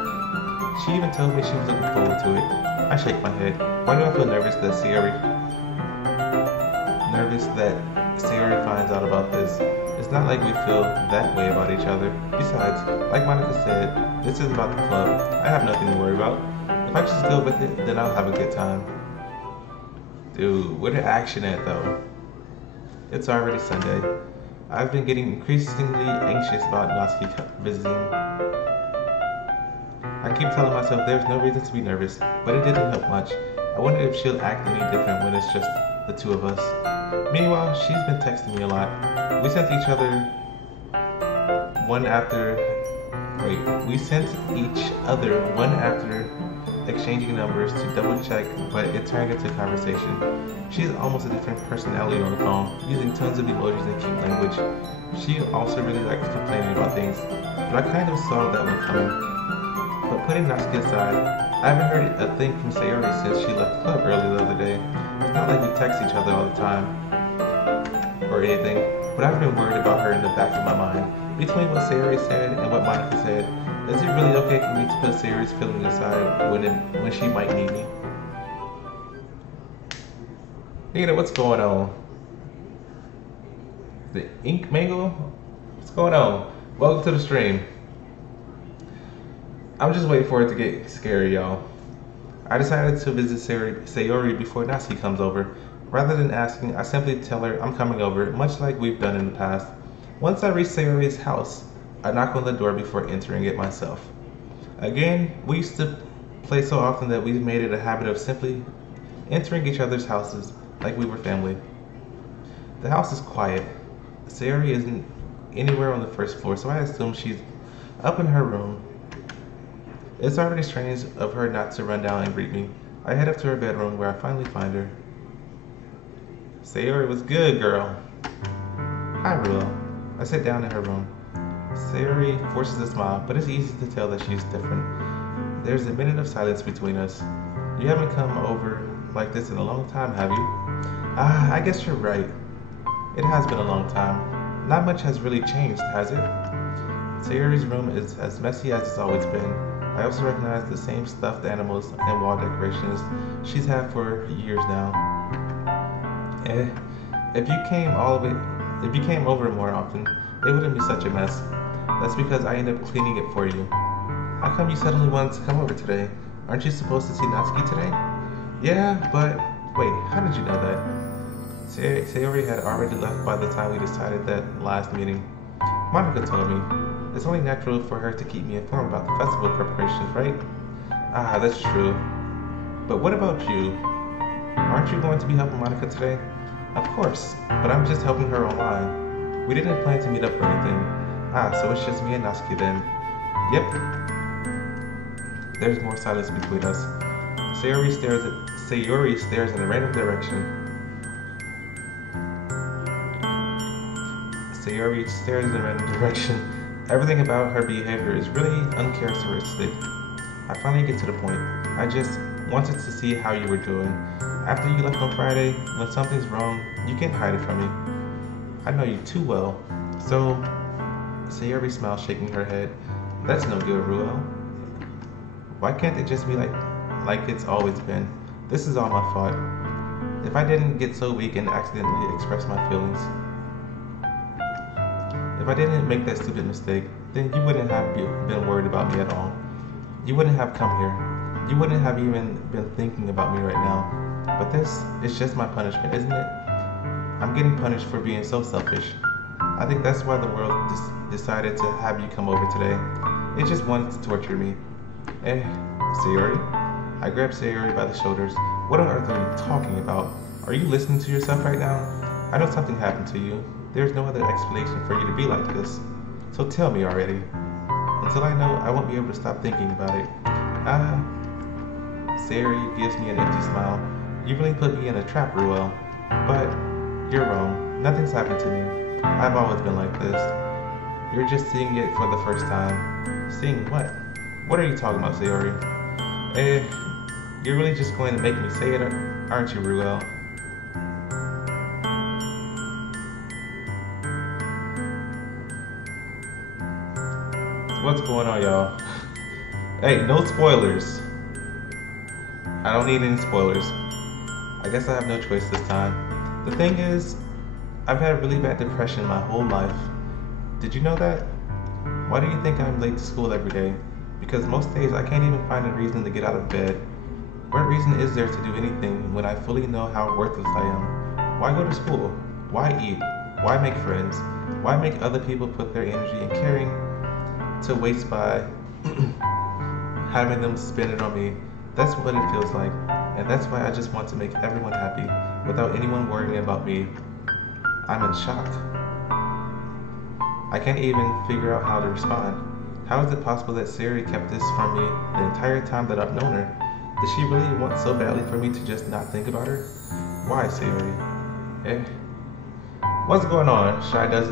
She even told me she was looking forward to it. I shake my head. Why do I feel nervous that Sayori finds out about this? It's not like we feel that way about each other. Besides, like Monica said, this is about the club. I have nothing to worry about. If I just go with it, then I'll have a good time. Dude, where the action at though? It's already Sunday. I've been getting increasingly anxious about Natsuki visiting. I keep telling myself there's no reason to be nervous, but it didn't help much. I wonder if she'll act any different when it's just the two of us. Meanwhile, she's been texting me a lot. We sent each other one after exchanging numbers to double check, but it turned into conversation. She's almost a different personality on the phone, using tons of emojis and cute language. She also really likes complaining about things, but I kind of saw that one coming. But Putting Natsuki aside, I haven't heard a thing from Sayori since she left the club early the other day. It's not like we text each other all the time or anything, but I've been worried about her in the back of my mind. Between what Sayori said and what Monica said, is it really okay for me to put Sayori's feelings aside when she might need me? Nina, what's going on? The Ink Mango? What's going on? Welcome to the stream. I'm just waiting for it to get scary, y'all. I decided to visit Sayori before Natsuki comes over. Rather than asking, I simply tell her I'm coming over, much like we've done in the past. Once I reach Sayori's house, I knock on the door before entering it myself. Again, we used to play so often that we've made it a habit of simply entering each other's houses like we were family. The house is quiet. Sayori isn't anywhere on the first floor, so I assume she's up in her room. It's already strange of her not to run down and greet me. I head up to her bedroom where I finally find her. Sayori, was good, girl. Hi, Ruel. I sit down in her room. Sayori forces a smile, but it's easy to tell that she's different. There's a minute of silence between us. You haven't come over like this in a long time, have you? I guess you're right. It has been a long time. Not much has really changed, has it? Sayori's room is as messy as it's always been. I also recognize the same stuffed animals and wall decorations she's had for years now. If you came over more often, it wouldn't be such a mess. That's because I end up cleaning it for you. How come you suddenly wanted to come over today? Aren't you supposed to see Natsuki today? Yeah, but wait, how did you know that? Sayori had already left by the time we decided that last meeting. Monica told me. It's only natural for her to keep me informed about the festival preparations, right? Ah, that's true. But what about you? Aren't you going to be helping Monica today? Of course, but I'm just helping her online. We didn't plan to meet up or anything. Ah, so it's just me and Natsuki then. Yep. There's more silence between us. Sayori stares in a random direction. Sayori stares in a random direction. Everything about her behavior is really uncharacteristic. I finally get to the point. I just wanted to see how you were doing. After you left on Friday, when something's wrong, you can't hide it from me. I know you too well. So, Sayori smiles, shaking her head. That's no good, Ruel. Why can't it just be like it's always been? This is all my fault. If I didn't get so weak and accidentally express my feelings, if I didn't make that stupid mistake, then you wouldn't have been worried about me at all. You wouldn't have come here. You wouldn't have even been thinking about me right now. But this is just my punishment, isn't it? I'm getting punished for being so selfish. I think that's why the world decided to have you come over today. It just wanted to torture me. Sayori? I grab Sayori by the shoulders. What on earth are you talking about? Are you listening to yourself right now? I know something happened to you. There's no other explanation for you to be like this. So tell me already. Until I know, I won't be able to stop thinking about it. Sayori gives me an empty smile. You really put me in a trap, Ruel. But you're wrong. Nothing's happened to me. I've always been like this. You're just seeing it for the first time. Seeing what? What are you talking about, Sayori? You're really just going to make me say it, aren't you, Ruel? What's going on, y'all? Hey, no spoilers. I don't need any spoilers. I guess I have no choice this time. The thing is, I've had really bad depression my whole life. Did you know that? Why do you think I'm late to school every day? Because most days I can't even find a reason to get out of bed. What reason is there to do anything when I fully know how worthless I am? Why go to school? Why eat? Why make friends? Why make other people put their energy and caring to waste by having them spend it on me? That's what it feels like, and that's why I just want to make everyone happy without anyone worrying about me. I'm in shock. I can't even figure out how to respond. How is it possible that Sayori kept this from me the entire time that I've known her? Does she really want so badly for me to just not think about her? Why, Sayori? What's going on? Shy does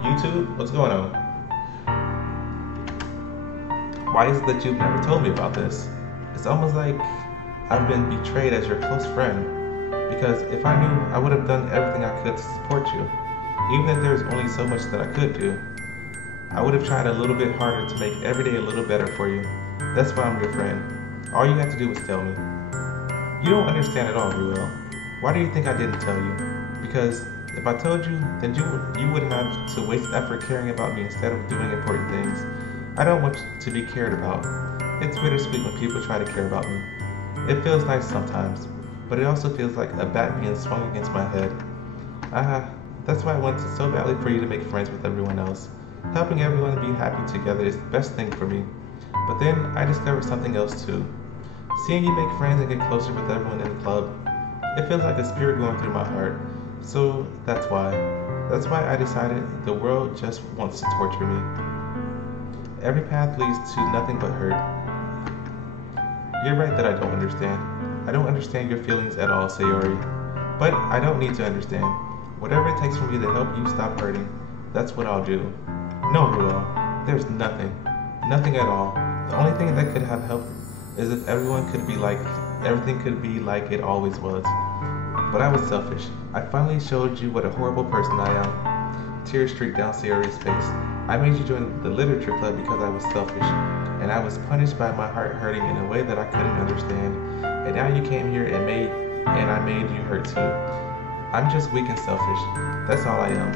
YouTube? What's going on? Why is it that you've never told me about this? It's almost like I've been betrayed as your close friend. Because if I knew, I would have done everything I could to support you. Even if there's only so much that I could do. I would have tried a little bit harder to make every day a little better for you. That's why I'm your friend. All you have to do is tell me. You don't understand at all, Ruel. Why do you think I didn't tell you? Because if I told you, then you would have to waste effort caring about me instead of doing important things. I don't want to be cared about. It's bittersweet when people try to care about me. It feels nice sometimes, but it also feels like a bat being swung against my head. That's why I wanted so badly for you to make friends with everyone else. Helping everyone be happy together is the best thing for me. But then I discovered something else too. Seeing you make friends and get closer with everyone in the club, it feels like a spirit going through my heart. So that's why I decided the world just wants to torture me. Every path leads to nothing but hurt. You're right that I don't understand. I don't understand your feelings at all, Sayori. But I don't need to understand. Whatever it takes for me to help you stop hurting, that's what I'll do. No, Ruel, there's nothing. Nothing at all. The only thing that could have helped is if everything could be like it always was. But I was selfish. I finally showed you what a horrible person I am. Tears streaked down Sayori's face. I made you join the literature club because I was selfish, and I was punished by my heart hurting in a way that I couldn't understand. And now you came here and I made you hurt too. I'm just weak and selfish. That's all I am.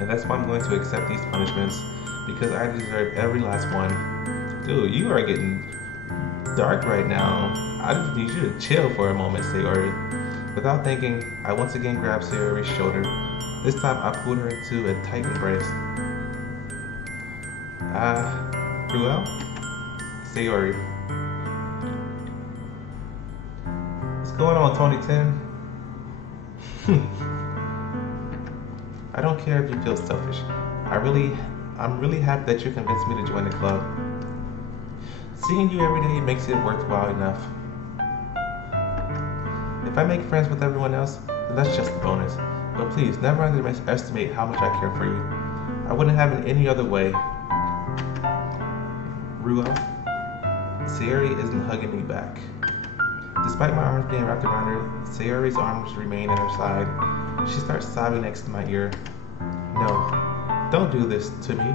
And that's why I'm going to accept these punishments, because I deserve every last one. Dude, you are getting dark right now. I just need you to chill for a moment, Sayori. Without thinking, I once again grabbed Sayori's shoulder. This time I pulled her into a tight embrace. Ruel? Sayori. What's going on, Tony 10? I don't care if you feel selfish. I'm really happy that you convinced me to join the club. Seeing you every day makes it worthwhile enough. If I make friends with everyone else, then that's just a bonus. But please, never underestimate how much I care for you. I wouldn't have it any other way. Ruel, Sayori isn't hugging me back. Despite my arms being wrapped around her, Sayori's arms remain at her side. She starts sobbing next to my ear. No, don't do this to me.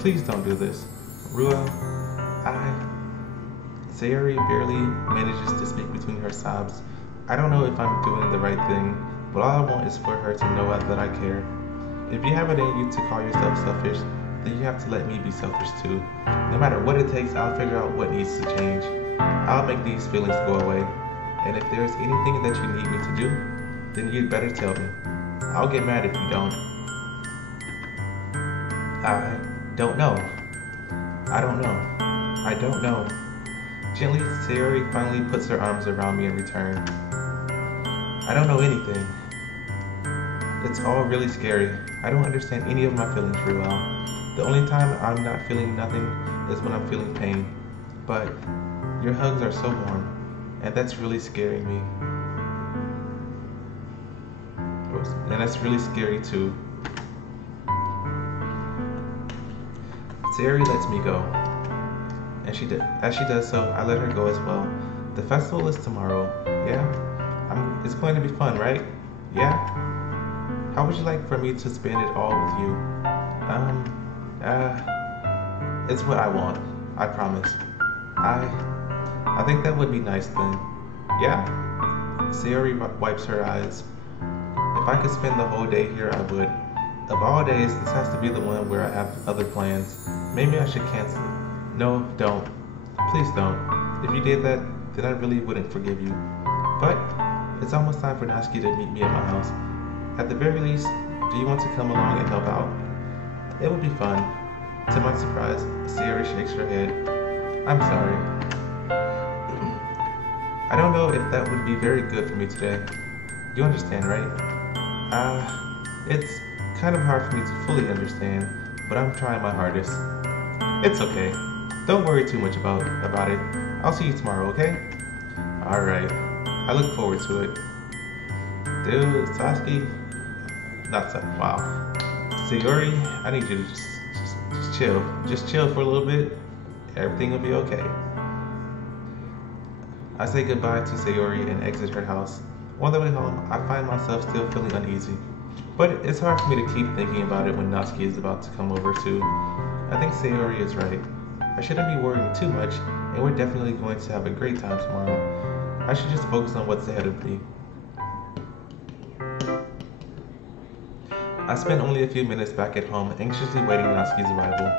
Please don't do this. Ruel, Sayori barely manages to speak between her sobs. I don't know if I'm doing the right thing, but all I want is for her to know that I care. If you have it in you to call yourself selfish, then you have to let me be selfish too. No matter what it takes, I'll figure out what needs to change. I'll make these feelings go away. And if there's anything that you need me to do, then you'd better tell me. I'll get mad if you don't. I don't know. I don't know. I don't know. Gently, Sayori finally puts her arms around me in return. I don't know anything. It's all really scary. I don't understand any of my feelings, Ruel. The only time I'm not feeling nothing is when I'm feeling pain. But your hugs are so warm, and that's really scaring me. And that's really scary too. Sayori lets me go. And as she does so, I let her go as well. The festival is tomorrow. Yeah? It's going to be fun, right? Yeah? How would you like for me to spend it all with you? It's what I want. I promise. I think that would be nice then. Yeah? Sayori wipes her eyes. If I could spend the whole day here, I would. Of all days, this has to be the one where I have other plans. Maybe I should cancel. No, don't. Please don't. If you did that, then I really wouldn't forgive you. But it's almost time for Natsuki to meet me at my house. At the very least, do you want to come along and help out? It would be fun. To my surprise, Sayori shakes her head. I'm sorry. I don't know if that would be very good for me today. You understand, right? It's kind of hard for me to fully understand, but I'm trying my hardest. It's okay. Don't worry too much about it. I'll see you tomorrow, okay? Alright. I look forward to it. Dude, Sasuke. Wow. Sayori, I need you to just chill chill. Just chill for a little bit. Everything will be okay. I say goodbye to Sayori and exit her house. On the way home, I find myself still feeling uneasy. But it's hard for me to keep thinking about it when Natsuki is about to come over too. I think Sayori is right. I shouldn't be worrying too much, and we're definitely going to have a great time tomorrow. I should just focus on what's ahead of me. I spent only a few minutes back at home, anxiously waiting Natsuki's arrival.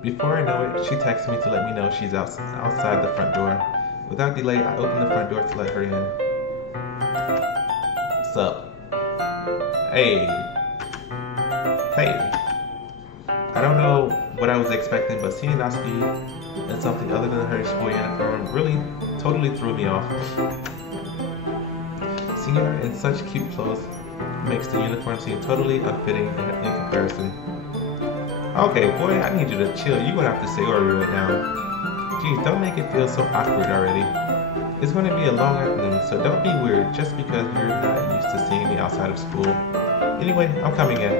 Before I know it, she texts me to let me know she's outside the front door. Without delay, I open the front door to let her in. What's up? Hey. Hey. I don't know what I was expecting, but seeing Natsuki in something other than her school uniform really totally threw me off. Seeing her in such cute clothes makes the uniform seem totally unfitting in comparison. Okay, boy, I need you to chill. You're gonna have to say Sayori right now. Geez, don't make it feel so awkward already. It's going to be a long afternoon, so don't be weird just because you're not used to seeing me outside of school. Anyway, I'm coming in.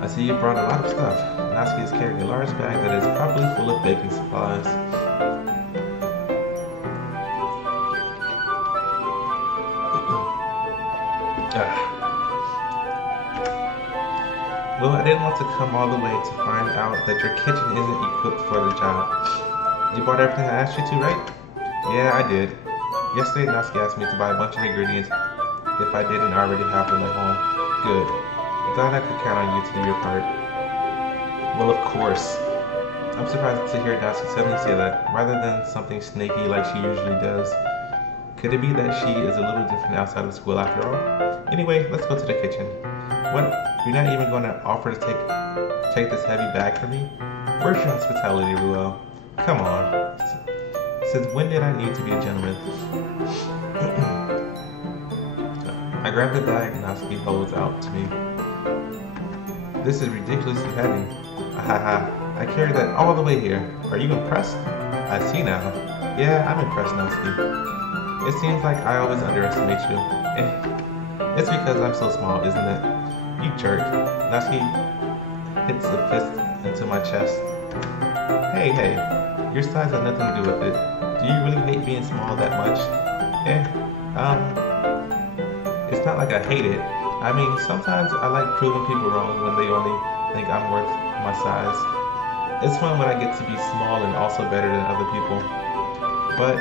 I see you brought a lot of stuff. Natsuki is carrying a large bag that is probably full of baking supplies. Well, I didn't want to come all the way to find out that your kitchen isn't equipped for the job. You bought everything I asked you to, right? Yeah, I did. Yesterday, Natsuki asked me to buy a bunch of ingredients if I didn't already have them at home. Good. Glad I could count on you to do your part. Well, of course. I'm surprised to hear Natsuki suddenly say that, rather than something snaky like she usually does. Could it be that she is a little different outside of school after all? Anyway, let's go to the kitchen. What? You're not even going to offer to take this heavy bag for me? Where's your hospitality, Ruel? Come on. Since when did I need to be a gentleman? I grab the bag Natsuki holds out to me. This is ridiculously heavy. Haha, I carried that all the way here. Are you impressed? I see now. Yeah, I'm impressed, Natsuki. It seems like I always underestimate you. It's because I'm so small, isn't it? You jerk. Natsuki hits a fist into my chest. Hey, your size has nothing to do with it. Do you really hate being small that much? It's not like I hate it. I mean, sometimes I like proving people wrong when they only think I'm worth my size. It's fun when I get to be small and also better than other people. But,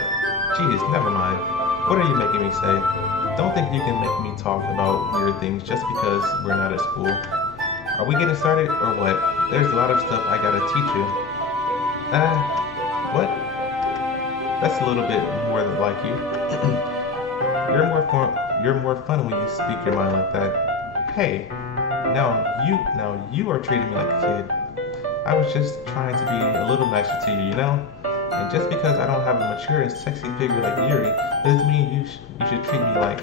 geez, never mind. What are you making me say? Don't think you can make me talk about weird things just because we're not at school. Are we getting started or what? There's a lot of stuff I gotta teach you. What? That's a little bit more than like you. You're more fun when you speak your mind like that. Hey, now you are treating me like a kid. I was just trying to be a little nicer to you, you know? And just because I don't have a mature and sexy figure like Yuri, doesn't mean you should treat me like...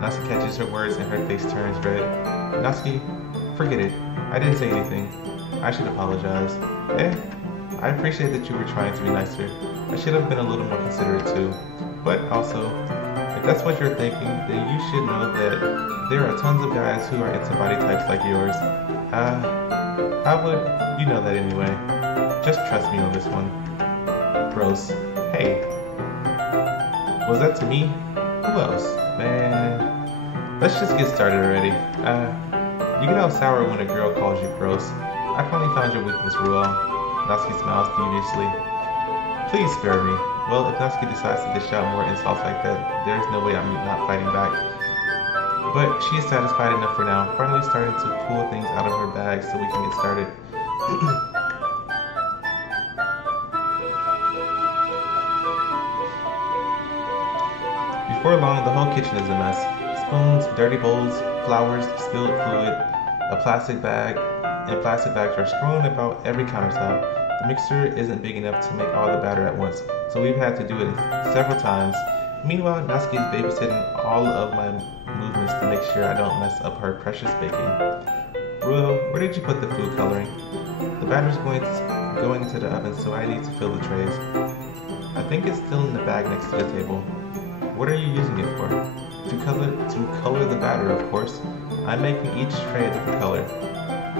Natsuki catches her words and her face turns red. Natsuki, forget it. I didn't say anything. I should apologize. I appreciate that you were trying to be nicer. I should have been a little more considerate too. But also, if that's what you're thinking, then you should know that there are tons of guys who are into body types like yours. How would you know that anyway? Just trust me on this one. Gross. Hey. Was that to me? Who else? Man. Let's just get started already. You get all sour when a girl calls you gross. I finally found your weakness, Ruel. Natsuki smiles deviously. Please spare me. Well, if Natsuki decides to dish out more insults like that, there's no way I'm not fighting back. But she is satisfied enough for now, finally starting to pull things out of her bag so we can get started. Before long, the whole kitchen is a mess. Spoons, dirty bowls, flowers, spilled fluid, a plastic bag, and plastic bags are strewn about every countertop. The mixer isn't big enough to make all the batter at once, so we've had to do it several times. Meanwhile, Natsuki is babysitting all of my movements to make sure I don't mess up her precious baking. Ruel, where did you put the food coloring? The batter's going into the oven, so I need to fill the trays. I think it's still in the bag next to the table. What are you using it for? To color the batter, of course. I'm making each tray a different color.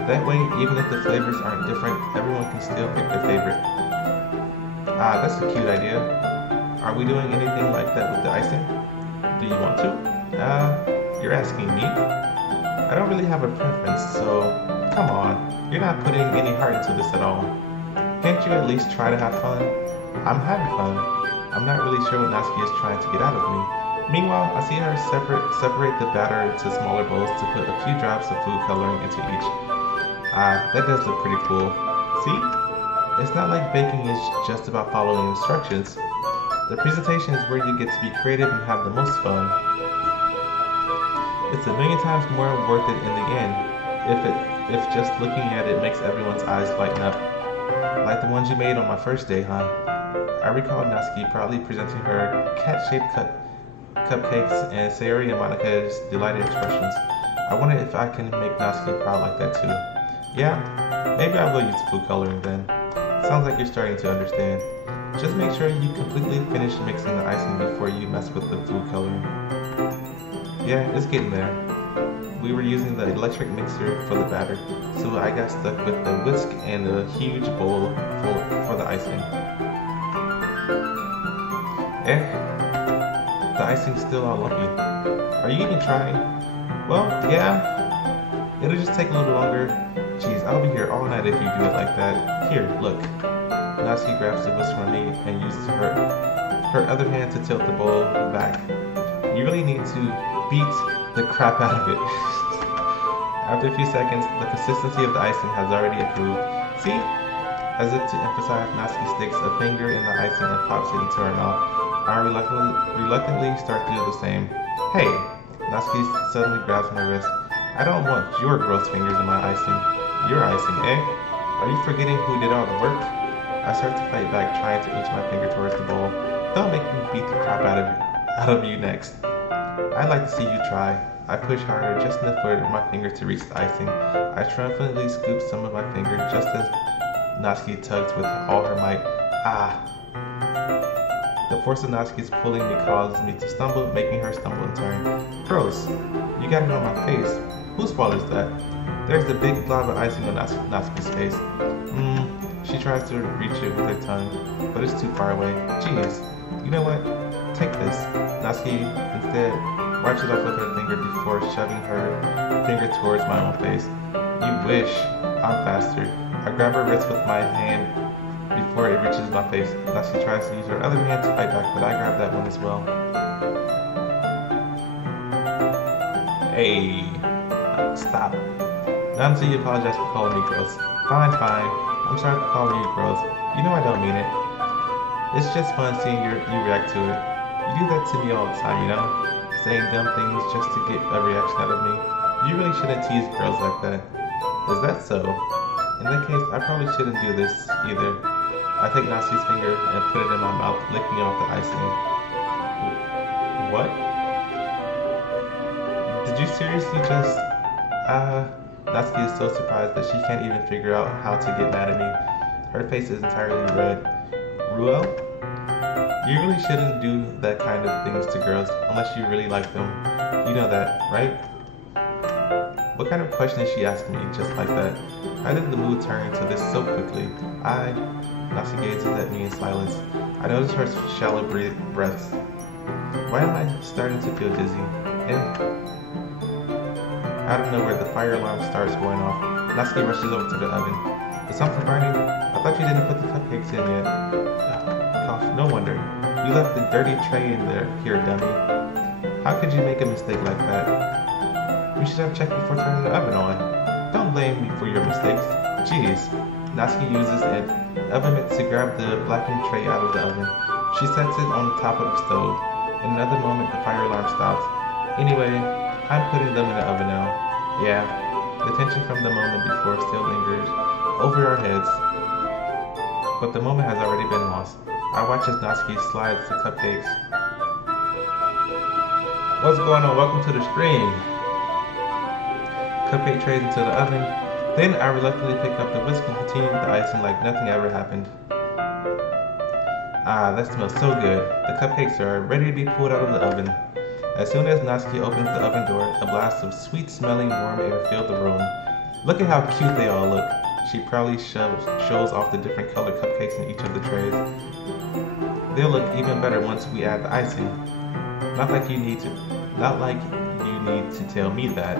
That way, even if the flavors aren't different, everyone can still pick their favorite. Ah, that's a cute idea. Are we doing anything like that with the icing? Do you want to? You're asking me? I don't really have a preference, so come on. You're not putting any heart into this at all. Can't you at least try to have fun? I'm having fun. I'm not really sure what Natsuki is trying to get out of me. Meanwhile, I see her separate the batter into smaller bowls to put a few drops of food coloring into each. Ah, that does look pretty cool. See? It's not like baking is just about following instructions. The presentation is where you get to be creative and have the most fun. It's a million times more worth it in the end, if just looking at it makes everyone's eyes lighten up. Like the ones you made on my first day, huh? I recall Natsuki proudly presenting her cat-shaped cupcakes and Sayori and Monika's delighted expressions. I wonder if I can make Natsuki proud like that too. Yeah, maybe I will use food coloring then. Sounds like you're starting to understand. Just make sure you completely finish mixing the icing before you mess with the food coloring. Yeah, it's getting there. We were using the electric mixer for the batter, so I got stuck with the whisk and a huge bowl for the icing. The icing's still all lumpy. Are you even trying? Well, yeah. It'll just take a little longer. Jeez, I'll be here all night if you do it like that. Here, look. Natsuki grabs the whisk from me and uses her other hand to tilt the bowl back. You really need to beat the crap out of it. After a few seconds, the consistency of the icing has already improved. See? As if to emphasize, Natsuki sticks a finger in the icing and pops it into her mouth. I reluctantly start to do the same. Hey! Natsuki suddenly grabs my wrist. I don't want your gross fingers in my icing. Your icing, eh? Are you forgetting who did all the work? I start to fight back, trying to inch my finger towards the bowl. Don't make me beat the crap out of you next. I'd like to see you try. I push harder, just enough for my finger to reach the icing. I triumphantly scoop some of my finger, just as Natsuki tugs with all her might. Ah! The force of Natsuki's pulling me causes me to stumble, making her stumble in turn. Gross! You got it on my face. Whose fault is that? There's the big blob of icing on Natsuki's face. She tries to reach it with her tongue, but it's too far away. Jeez. You know what? Take this. Natsuki instead wipes it off with her finger before shoving her finger towards my own face. You wish. I'm faster. I grab her wrist with my hand before it reaches my face. Natsuki tries to use her other hand to fight back, but I grab that one as well. Hey. Stop. Not until you apologize for calling me gross. Fine. I'm sorry for calling you gross. You know I don't mean it. It's just fun seeing you react to it. You do that to me all the time, you know? Saying dumb things just to get a reaction out of me. You really shouldn't tease girls like that. Is that so? In that case, I probably shouldn't do this either. I take Natsuki's finger and put it in my mouth, licking off the icing. What? Did you seriously just... Natsuki is so surprised that she can't even figure out how to get mad at me. Her face is entirely red. Ruel? You really shouldn't do that kind of things to girls unless you really like them. You know that, right? What kind of question is she asking me just like that? How did the mood turn into this so quickly? Natsuki gazes at me in silence. I notice her shallow breaths. Why am I starting to feel dizzy? Out of nowhere, the fire alarm starts going off. Natsuki rushes over to the oven. Is something burning? I thought you didn't put the cupcakes in yet. Cough, no wonder. You left the dirty tray in there, here, dummy. How could you make a mistake like that? You should have checked before turning the oven on. Don't blame me for your mistakes. Jeez. Natsuki uses an oven mitt to grab the blackened tray out of the oven. She sets it on the top of the stove. In another moment, the fire alarm stops. Anyway, I'm putting them in the oven now. Yeah, the tension from the moment before still lingers over our heads. But the moment has already been lost. I watch as Natsuki slides the cupcakes. What's going on? Welcome to the stream. Cupcake trays into the oven. Then I reluctantly pick up the whisk and continue with the icing like nothing ever happened. Ah, that smells so good. The cupcakes are ready to be pulled out of the oven. As soon as Natsuki opens the oven door, a blast of sweet-smelling warm air filled the room. Look at how cute they all look. She proudly shows off the different colored cupcakes in each of the trays. They'll look even better once we add the icing. Not like you need to tell me that.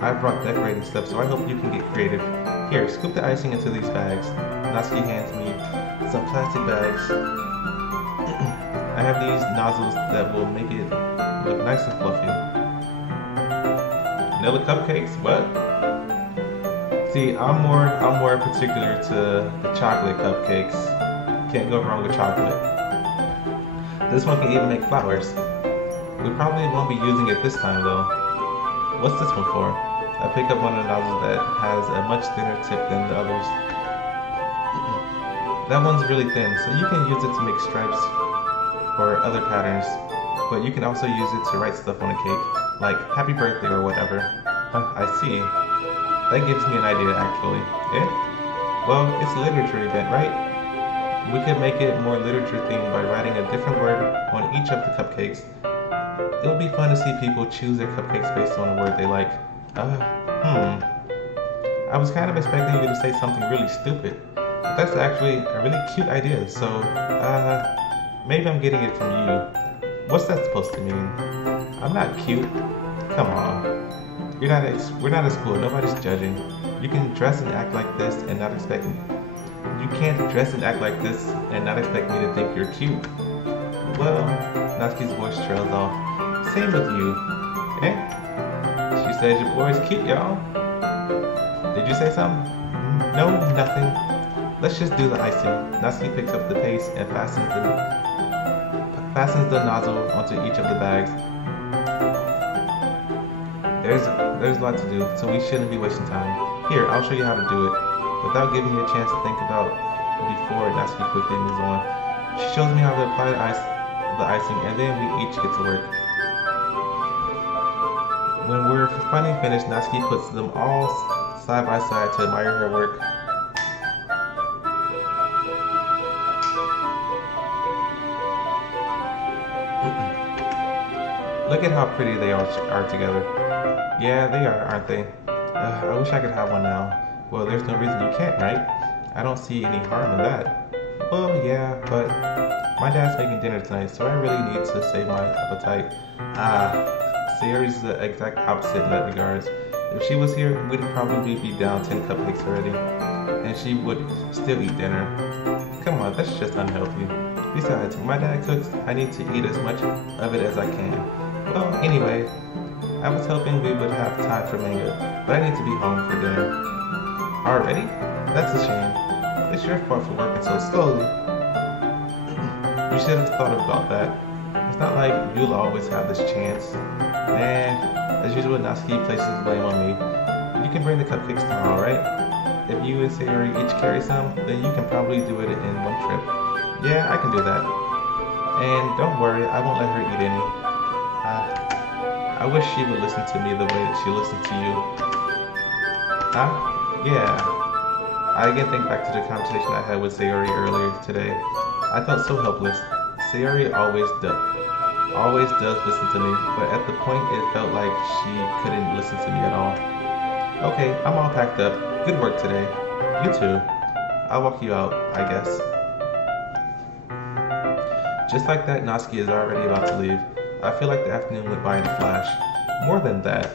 I brought decorating stuff, so I hope you can get creative. Here, scoop the icing into these bags. Natsuki hands me some plastic bags. I have these nozzles that will make it look nice and fluffy. Vanilla cupcakes? What? See, I'm more particular to the chocolate cupcakes. Can't go wrong with chocolate. This one can even make flowers. We probably won't be using it this time though. What's this one for? I pick up one of the nozzles that has a much thinner tip than the others. That one's really thin, so you can use it to make stripes or other patterns, but you can also use it to write stuff on a cake, like happy birthday or whatever. I see. That gives me an idea actually. Eh? Well, it's a literature event, right? We could make it more literature themed by writing a different word on each of the cupcakes. It would be fun to see people choose their cupcakes based on a word they like. I was kind of expecting you to say something really stupid, but that's actually a really cute idea, so, maybe I'm getting it from you. What's that supposed to mean? I'm not cute. Come on. We're not at school, nobody's judging. You can dress and act like this and not expect me. You can't dress and act like this and not expect me to think you're cute. Well, Natsuki's voice trails off. Same with you. Eh? She says your boy's cute, y'all. Did you say something? No, nothing. Let's just do the icing. Natsuki picks up the paste and fastens the nozzle onto each of the bags. There's a lot to do, so we shouldn't be wasting time. Here, I'll show you how to do it. Without giving me a chance to think about before, Natsuki quickly moves on. She shows me how to apply the icing, and then we each get to work. When we're finally finished, Natsuki puts them all side by side to admire her work. Look at how pretty they all are together. Yeah, they are, aren't they? I wish I could have one now. Well, there's no reason you can't, right? I don't see any harm in that. Well, yeah, but my dad's making dinner tonight, so I really need to save my appetite. Sayori's the exact opposite in that regards. If she was here, we'd probably be down 10 cupcakes already, and she would still eat dinner. Come on, that's just unhealthy. Besides, when my dad cooks, I need to eat as much of it as I can. Well, anyway, I was hoping we would have time for mango, but I need to be home for dinner. Already? That's a shame. It's your fault for working so slowly. You should have thought about that. It's not like you'll always have this chance. And as usual, Natsuki places the blame on me. You can bring the cupcakes tomorrow, right? If you and Sayori each carry some, then you can probably do it in one trip. Yeah, I can do that. And don't worry, I won't let her eat any. I wish she would listen to me the way that she listened to you. Yeah. I again think back to the conversation I had with Sayori earlier today. I felt so helpless. Sayori always does listen to me, but at the point it felt like she couldn't listen to me at all. Okay, I'm all packed up. Good work today. You too. I'll walk you out, I guess. Just like that, Natsuki is already about to leave. I feel like the afternoon went by in a flash. More than that,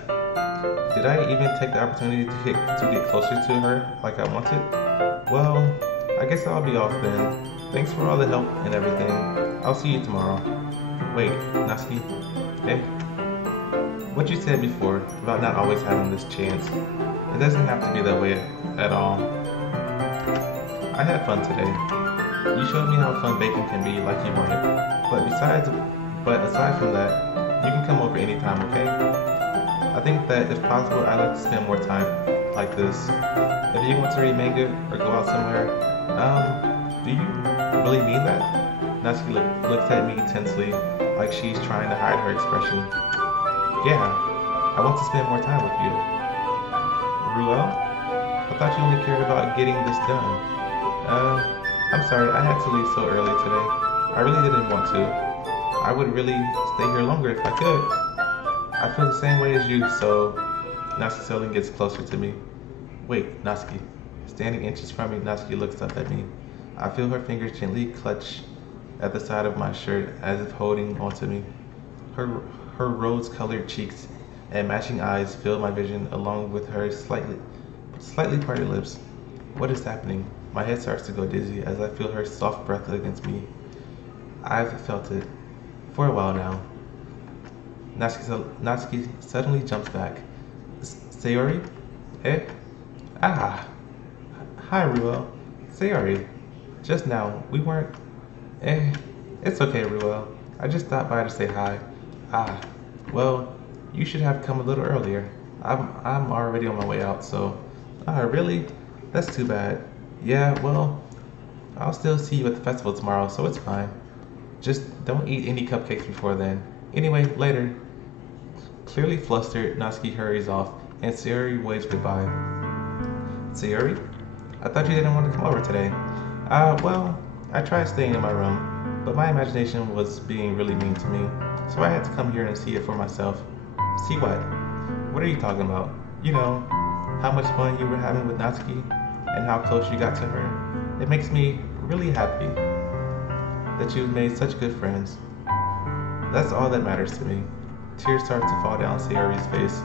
did I even take the opportunity to get closer to her like I wanted? Well, I guess I'll be off then. Thanks for all the help and everything. I'll see you tomorrow. Wait, Natsuki? Eh? What you said before about not always having this chance. It doesn't have to be that way at all. I had fun today. You showed me how fun baking can be like you wanted. But aside from that, you can come over anytime, okay? I think that if possible, I'd like to spend more time like this. If you want to read manga or go out somewhere, do you really mean that? Natsuki looks at me tensely, like she's trying to hide her expression. Yeah, I want to spend more time with you. Ruel? I thought you only cared about getting this done. I'm sorry, I had to leave so early today. I really didn't want to. I would really stay here longer if I could. I feel the same way as you, so Natsuki slowly gets closer to me. Wait, Natsuki. Standing inches from me, Natsuki looks up at me. I feel her fingers gently clutch at the side of my shirt as if holding onto me. Her, her rose-colored cheeks and matching eyes fill my vision along with her slightly parted lips. What is happening? My head starts to go dizzy as I feel her soft breath against me. I've felt it for a while now. Natsuki suddenly jumps back. Sayori? Eh? Ah! Hi, Ruel. Sayori. Just now, we weren't... Eh, it's okay, Ruel. I just stopped by to say hi. Ah, well, you should have come a little earlier. I'm already on my way out, so... Ah, really? That's too bad. Yeah, well, I'll still see you at the festival tomorrow, so it's fine. Just don't eat any cupcakes before then. Anyway, later. Clearly flustered, Natsuki hurries off, and Sayori waves goodbye. Sayori? I thought you didn't want to come over today. Well, I tried staying in my room, but my imagination was being really mean to me, so I had to come here and see it for myself. See what? What are you talking about? You know, how much fun you were having with Natsuki, and how close you got to her. It makes me really happy that you've made such good friends. That's all that matters to me. Tears start to fall down Sayori's face.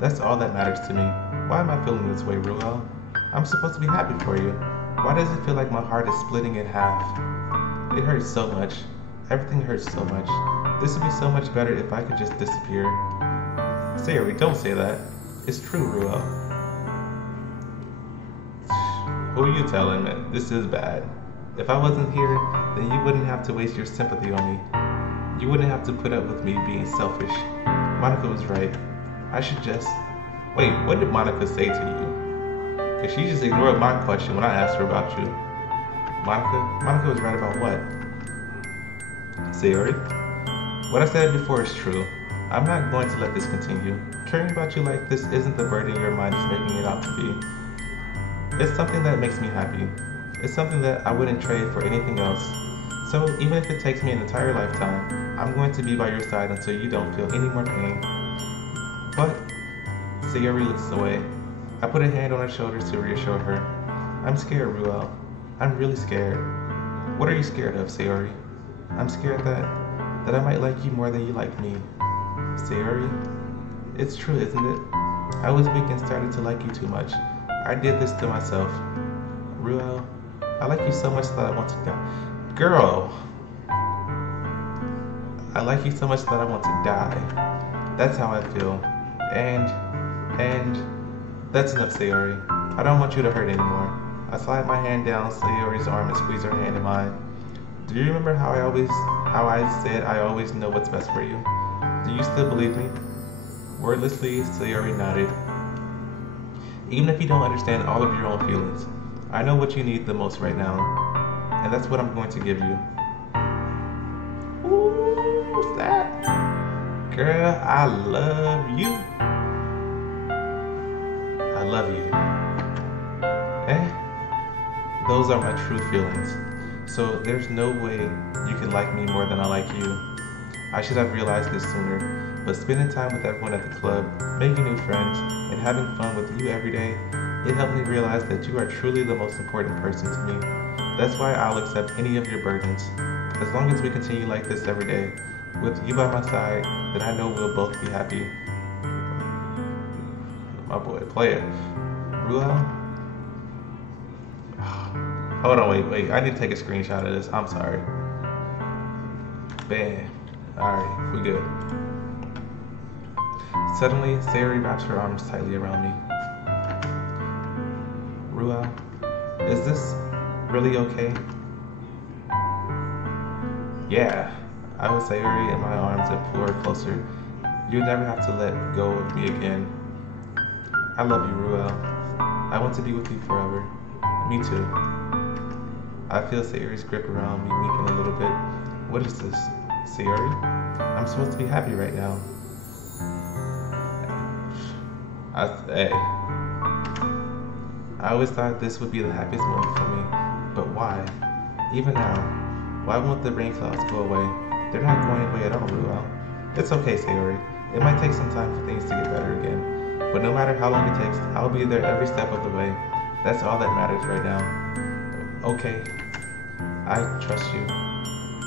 That's all that matters to me. Why am I feeling this way, Ruel? I'm supposed to be happy for you. Why does it feel like my heart is splitting in half? It hurts so much. Everything hurts so much. This would be so much better if I could just disappear. Sayori, don't say that. It's true, Ruel. Who are you telling, man? This is bad. If I wasn't here, then you wouldn't have to waste your sympathy on me. You wouldn't have to put up with me being selfish. Monica was right. I should just... Wait, what did Monica say to you? Because she just ignored my question when I asked her about you. Monica was right about what? Sayori? What I said before is true. I'm not going to let this continue. Caring about you like this isn't the burden your mind is making it out to be. It's something that makes me happy. It's something that I wouldn't trade for anything else. So even if it takes me an entire lifetime, I'm going to be by your side until you don't feel any more pain. But Sayori looks away. I put a hand on her shoulders to reassure her. I'm scared, Ruel. I'm really scared. What are you scared of, Sayori? I'm scared that I might like you more than you like me. Sayori? It's true, isn't it? I was weak and started to like you too much. I did this to myself. Ruel, I like you so much that I want to die. Girl! I like you so much that I want to die. That's how I feel. And that's enough, Sayori. I don't want you to hurt anymore. I slide my hand down Sayori's arm and squeeze her hand in mine. Do you remember how I said I always know what's best for you? Do you still believe me? Wordlessly, Sayori nodded. Even if you don't understand all of your own feelings, I know what you need the most right now, and that's what I'm going to give you. Ooh, what's that? Girl, I love you. I love you. Those are my true feelings. So there's no way you can like me more than I like you. I should have realized this sooner, but spending time with everyone at the club, making new friends, and having fun with you every day, it helped me realize that you are truly the most important person to me. That's why I'll accept any of your burdens. As long as we continue like this every day, with you by my side, then I know we'll both be happy. My boy, play it. Ruel? Hold on, wait. I need to take a screenshot of this. I'm sorry. Bam. Alright, we good. Suddenly, Sayori wraps her arms tightly around me. Ruel, is this really okay? Yeah, I will Sayori in my arms and pull her closer. You'll never have to let go of me again. I love you, Ruel. I want to be with you forever. Me too. I feel Sayori's grip around me weaken a little bit. What is this? Sayori? I'm supposed to be happy right now. I always thought this would be the happiest moment for me, but why? Even now, why won't the rain clouds go away? They're not going away at all, Ruel. It's okay, Sayori. It might take some time for things to get better again, But no matter how long it takes, I'll be there every step of the way. That's all that matters right now. Okay, I trust you.